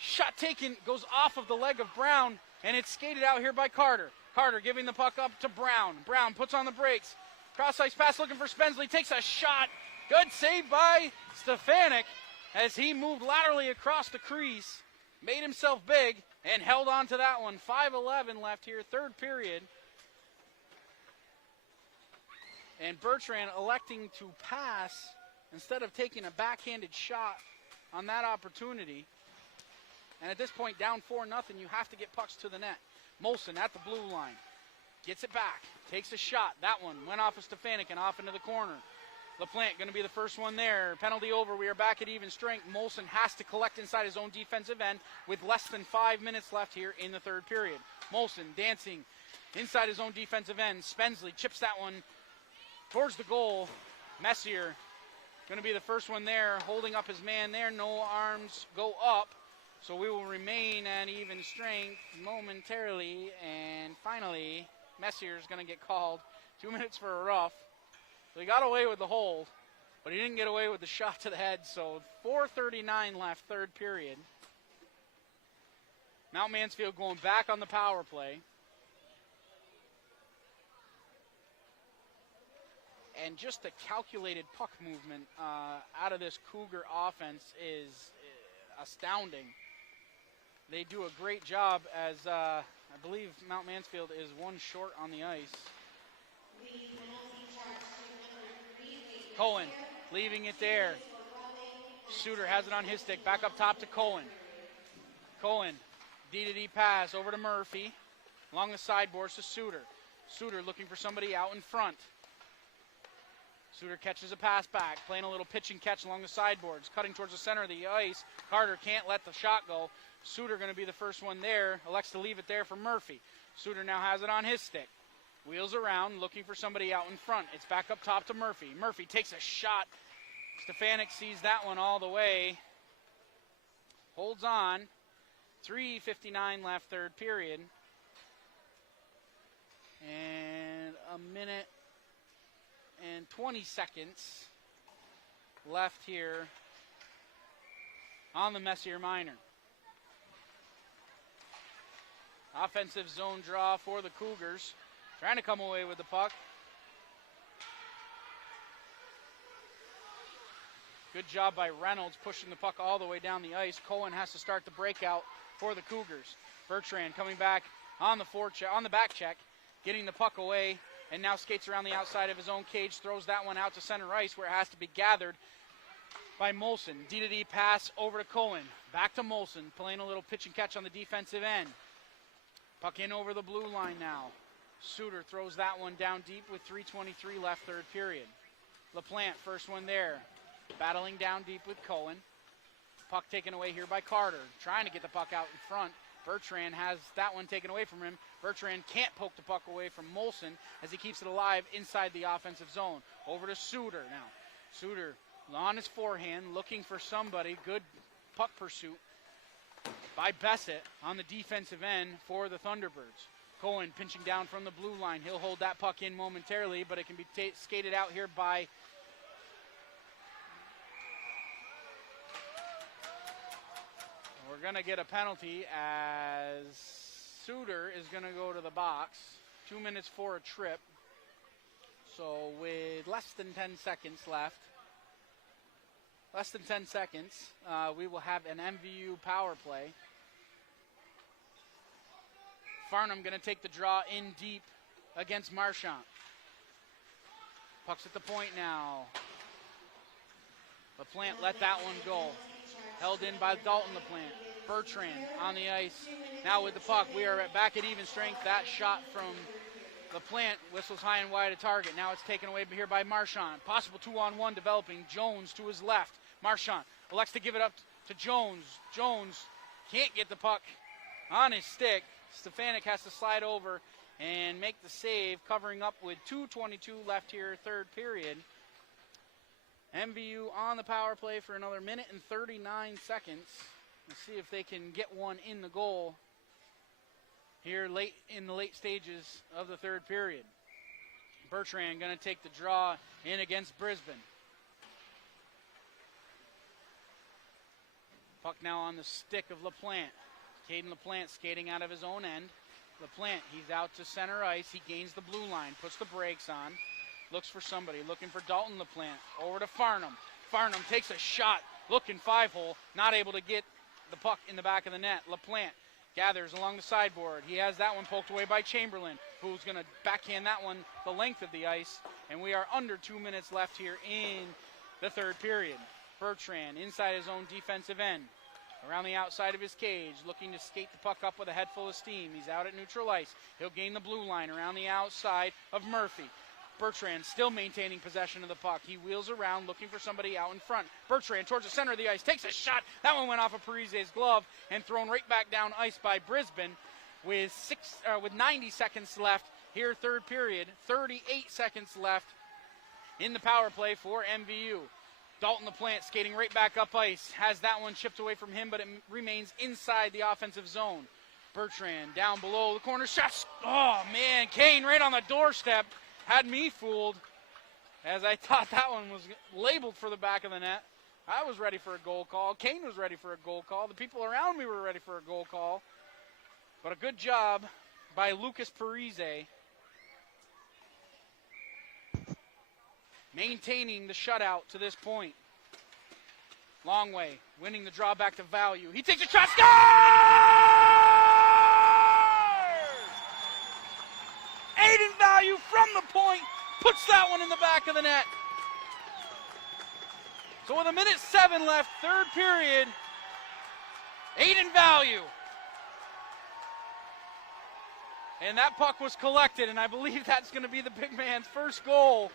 Shot taken, goes off of the leg of Brown, and it's skated out here by Carter. Carter giving the puck up to Brown. Brown puts on the brakes. Cross-ice pass looking for Spensley, takes a shot. Good save by Stefanik as he moved laterally across the crease, made himself big, and held on to that one. 5:11 left here, third period. And Bertrand electing to pass instead of taking a backhanded shot on that opportunity. And at this point, down 4-0, you have to get pucks to the net. Molson at the blue line. Gets it back. Takes a shot. That one went off of Stefanik and off into the corner. LaPlante going to be the first one there. Penalty over. We are back at even strength. Molson has to collect inside his own defensive end with less than 5 minutes left here in the third period. Molson dancing inside his own defensive end. Spensley chips that one towards the goal. Messier going to be the first one there, holding up his man there. No arms go up. So we will remain at even strength momentarily. And finally, Messier is going to get called. 2 minutes for a rough. So he got away with the hold, but he didn't get away with the shot to the head. So 4:39 left, third period. Mount Mansfield going back on the power play. And just the calculated puck movement out of this Cougar offense is astounding. They do a great job as I believe Mount Mansfield is one short on the ice. Cohen leaving it there. Suter has it on his stick. Back up top to Cohen. Cohen, D-to-D pass over to Murphy. Along the sideboards to Suter. Suter looking for somebody out in front. Suter catches a pass back, playing a little pitch and catch along the sideboards, cutting towards the center of the ice. Carter can't let the shot go. Suter going to be the first one there. Elects to leave it there for Murphy. Suter now has it on his stick. Wheels around, looking for somebody out in front. It's back up top to Murphy. Murphy takes a shot. Stefanik sees that one all the way. Holds on. 3:59 left, third period. And a minute and 20 seconds left here on the Messier Minor. Offensive zone draw for the Cougars. Trying to come away with the puck. Good job by Reynolds pushing the puck all the way down the ice. Cohen has to start the breakout for the Cougars. Bertrand coming back on the back check, getting the puck away, and now skates around the outside of his own cage, throws that one out to center ice where it has to be gathered by Molson. D-to-D pass over to Cohen. Back to Molson, playing a little pitch and catch on the defensive end. Puck in over the blue line now. Suter throws that one down deep with 3:23 left, third period. LaPlante, first one there. Battling down deep with Cohen. Puck taken away here by Carter. Trying to get the puck out in front. Bertrand has that one taken away from him. Bertrand can't poke the puck away from Molson as he keeps it alive inside the offensive zone. Over to Suter now. Suter on his forehand, looking for somebody. Good puck pursuit by Bessett on the defensive end for the Thunderbirds. Cohen pinching down from the blue line. He'll hold that puck in momentarily, but it can be skated out here by we're going to get a penalty as Suter is going to go to the box. 2 minutes for a trip. So with less than 10 seconds left, we will have an MVU power play. Farnham going to take the draw in deep against Marchant. Puck's at the point now. LaPlante let that one go. Held in by Dalton LaPlante. Bertrand on the ice. Now with the puck, we are back at even strength. That shot from LaPlante whistles high and wide of target. Now it's taken away here by Marchant. Possible 2-on-1 developing. Jones to his left. Marchant elects to give it up to Jones. Jones can't get the puck on his stick. Stefanik has to slide over and make the save, covering up with 2:22 left here, third period. MVU on the power play for another minute and 39 seconds. Let's see if they can get one in the goal here late in the late stages of the third period. Bertrand going to take the draw in against Brisbane. Puck now on the stick of LaPlante. Caden LaPlante skating out of his own end. LaPlante, he's out to center ice. He gains the blue line, puts the brakes on, looks for somebody, looking for Dalton LaPlante. Over to Farnham. Farnham takes a shot, looking 5-hole, not able to get the puck in the back of the net. LaPlante gathers along the sideboard. He has that one poked away by Chamberlain, who's going to backhand that one the length of the ice. And we are under 2 minutes left here in the third period. Bertrand inside his own defensive end. Around the outside of his cage, looking to skate the puck up with a head full of steam. He's out at neutral ice. He'll gain the blue line around the outside of Murphy. Bertrand still maintaining possession of the puck. He wheels around looking for somebody out in front. Bertrand towards the center of the ice, takes a shot. That one went off of Parise's glove and thrown right back down ice by Brisbane with 90 seconds left here, third period. 38 seconds left in the power play for MVU. Dalton LaPlante skating right back up ice. Has that one chipped away from him, but it remains inside the offensive zone. Bertrand down below the corner shots. Oh, man, Kane right on the doorstep. Had me fooled, as I thought that one was labeled for the back of the net. I was ready for a goal call. Kane was ready for a goal call. The people around me were ready for a goal call. But a good job by Lucas Parise, maintaining the shutout to this point. Longway winning the draw back to Value. He takes a shot. Scores! Aiden Value from the point puts that one in the back of the net. So with 1:07 left, third period, Aiden Value. And that puck was collected, and I believe that's going to be the big man's first goal.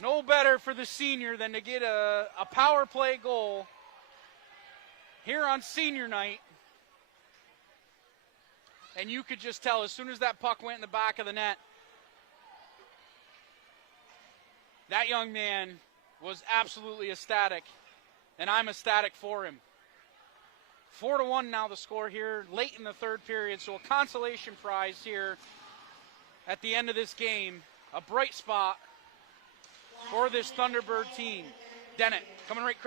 No better for the senior than to get a power play goal here on senior night. And you could just tell as soon as that puck went in the back of the net, that young man was absolutely ecstatic, and I'm ecstatic for him. 4-1 now the score here late in the third period, so a consolation prize here at the end of this game. A bright spot for this Thunderbird team. Dennett coming right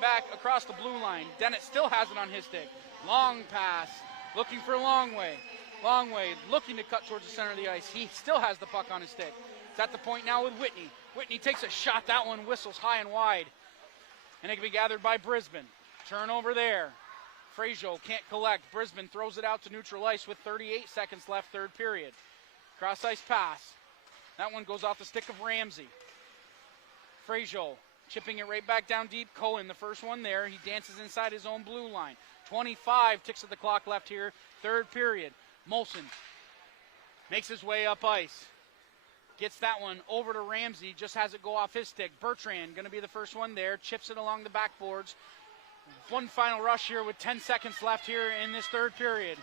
back across the blue line. Dennett still has it on his stick. Long pass, looking for Longway. Longway looking to cut towards the center of the ice. He still has the puck on his stick. It's at the point now with Whitney. Whitney takes a shot. That one whistles high and wide. And it can be gathered by Brisbane. Turnover there. Frazier can't collect. Brisbane throws it out to neutral ice with 38 seconds left, third period. Cross ice pass. That one goes off the stick of Ramsey. Frazier chipping it right back down deep. Cohen, the first one there. He dances inside his own blue line. 25 ticks of the clock left here, third period. Molson makes his way up ice. Gets that one over to Ramsey. Just has it go off his stick. Bertrand going to be the first one there. Chips it along the backboards. One final rush here with 10 seconds left here in this third period.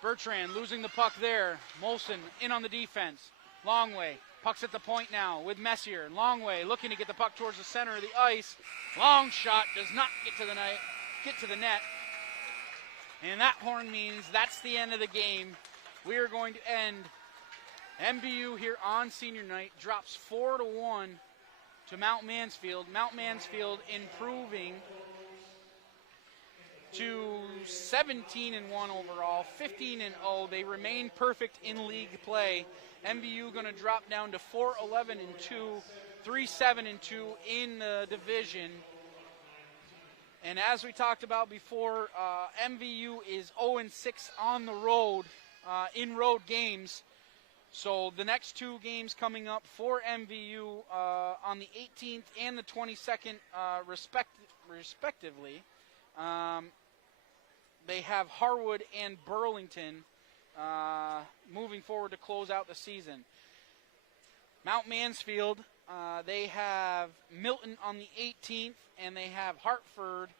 Bertrand losing the puck there. Molson in on the defense. Longway, puck's at the point now with Messier. Longway looking to get the puck towards the center of the ice. Long shot does not get to the net. And that horn means that's the end of the game. We are going to end. MVU here on senior night drops 4-1 to Mount Mansfield. Mount Mansfield improving to 17-1 overall, 15-0. They remain perfect in league play. MVU going to drop down to 4-11-2, 3-7-2 in the division. And as we talked about before, MVU is 0-6 on the road, in road games. So the next two games coming up for MVU on the 18th and the 22nd, respectively. They have Harwood and Burlington moving forward to close out the season. Mount Mansfield They have Milton on the 18th, and they have Hartford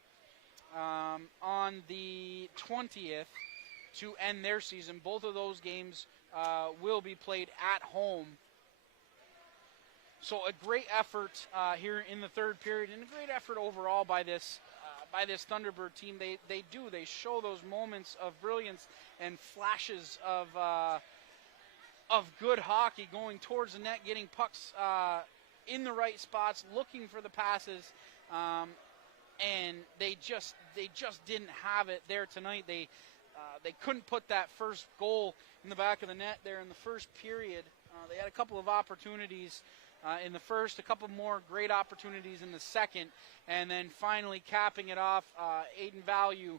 on the 20th to end their season. Both of those games will be played at home. So a great effort here in the third period, and a great effort overall by this Thunderbird team. They show those moments of brilliance and flashes of good hockey, going towards the net, getting pucks in the right spots, looking for the passes, and they just didn't have it there tonight. They couldn't put that first goal in the back of the net there in the first period. They had a couple of opportunities in the first, a couple more great opportunities in the second, and then finally capping it off, Aiden Value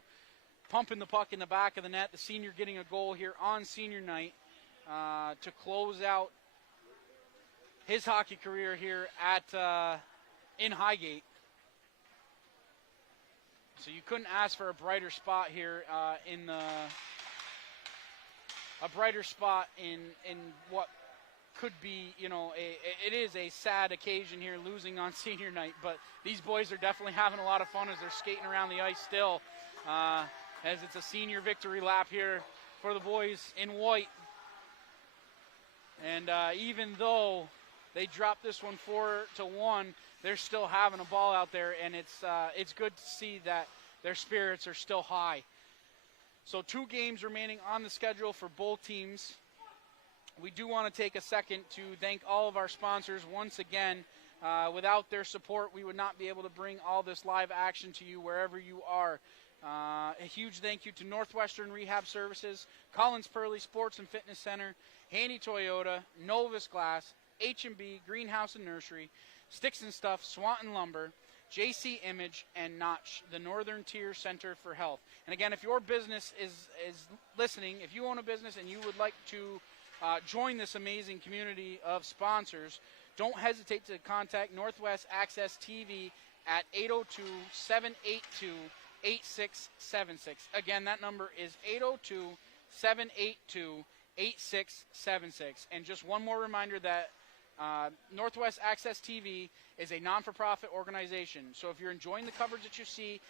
pumping the puck in the back of the net, the senior getting a goal here on senior night to close out his hockey career here at in Highgate. So you couldn't ask for a brighter spot here in what could be, it is a sad occasion here, losing on senior night, but these boys are definitely having a lot of fun as they're skating around the ice still, as it's a senior victory lap here for the boys in white. And even though they dropped this one 4-1, they're still having a ball out there, and it's good to see that their spirits are still high. So 2 games remaining on the schedule for both teams. We do want to take a second to thank all of our sponsors once again. Without their support, we would not be able to bring all this live action to you wherever you are. A huge thank you to Northwestern Rehab Services, Collins Purley Sports and Fitness Center, Handy Toyota, Novus Glass, H&B, Greenhouse and Nursery, Sticks and Stuff, Swanton Lumber, JC Image, and Notch, the Northern Tier Center for Health. And again, if your business is listening, if you own a business and you would like to join this amazing community of sponsors, don't hesitate to contact Northwest Access TV at 802-782-8676. Again, that number is 802-782-8676. And just one more reminder that Northwest Access TV is a non-for-profit organization. So if you're enjoying the coverage that you see,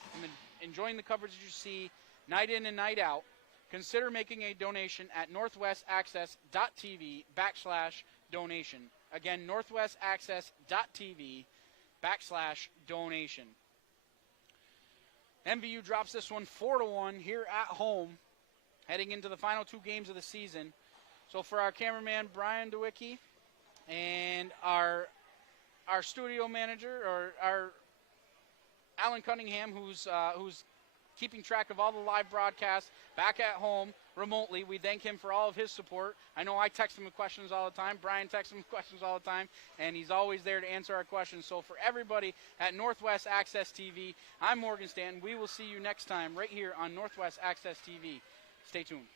night in and night out, consider making a donation at northwestaccess.tv/donation. Again, northwestaccess.tv/donation. MVU drops this one 4-1 here at home, heading into the final 2 games of the season. So for our cameraman, Brian DeWicki, and our studio manager, or our Alan Cunningham, who's keeping track of all the live broadcasts back at home remotely. We thank him for all of his support. I know I text him with questions all the time. Brian texts him with questions all the time, and he's always there to answer our questions. So for everybody at Northwest Access TV, I'm Morgan Stanton. We will see you next time right here on Northwest Access TV. Stay tuned.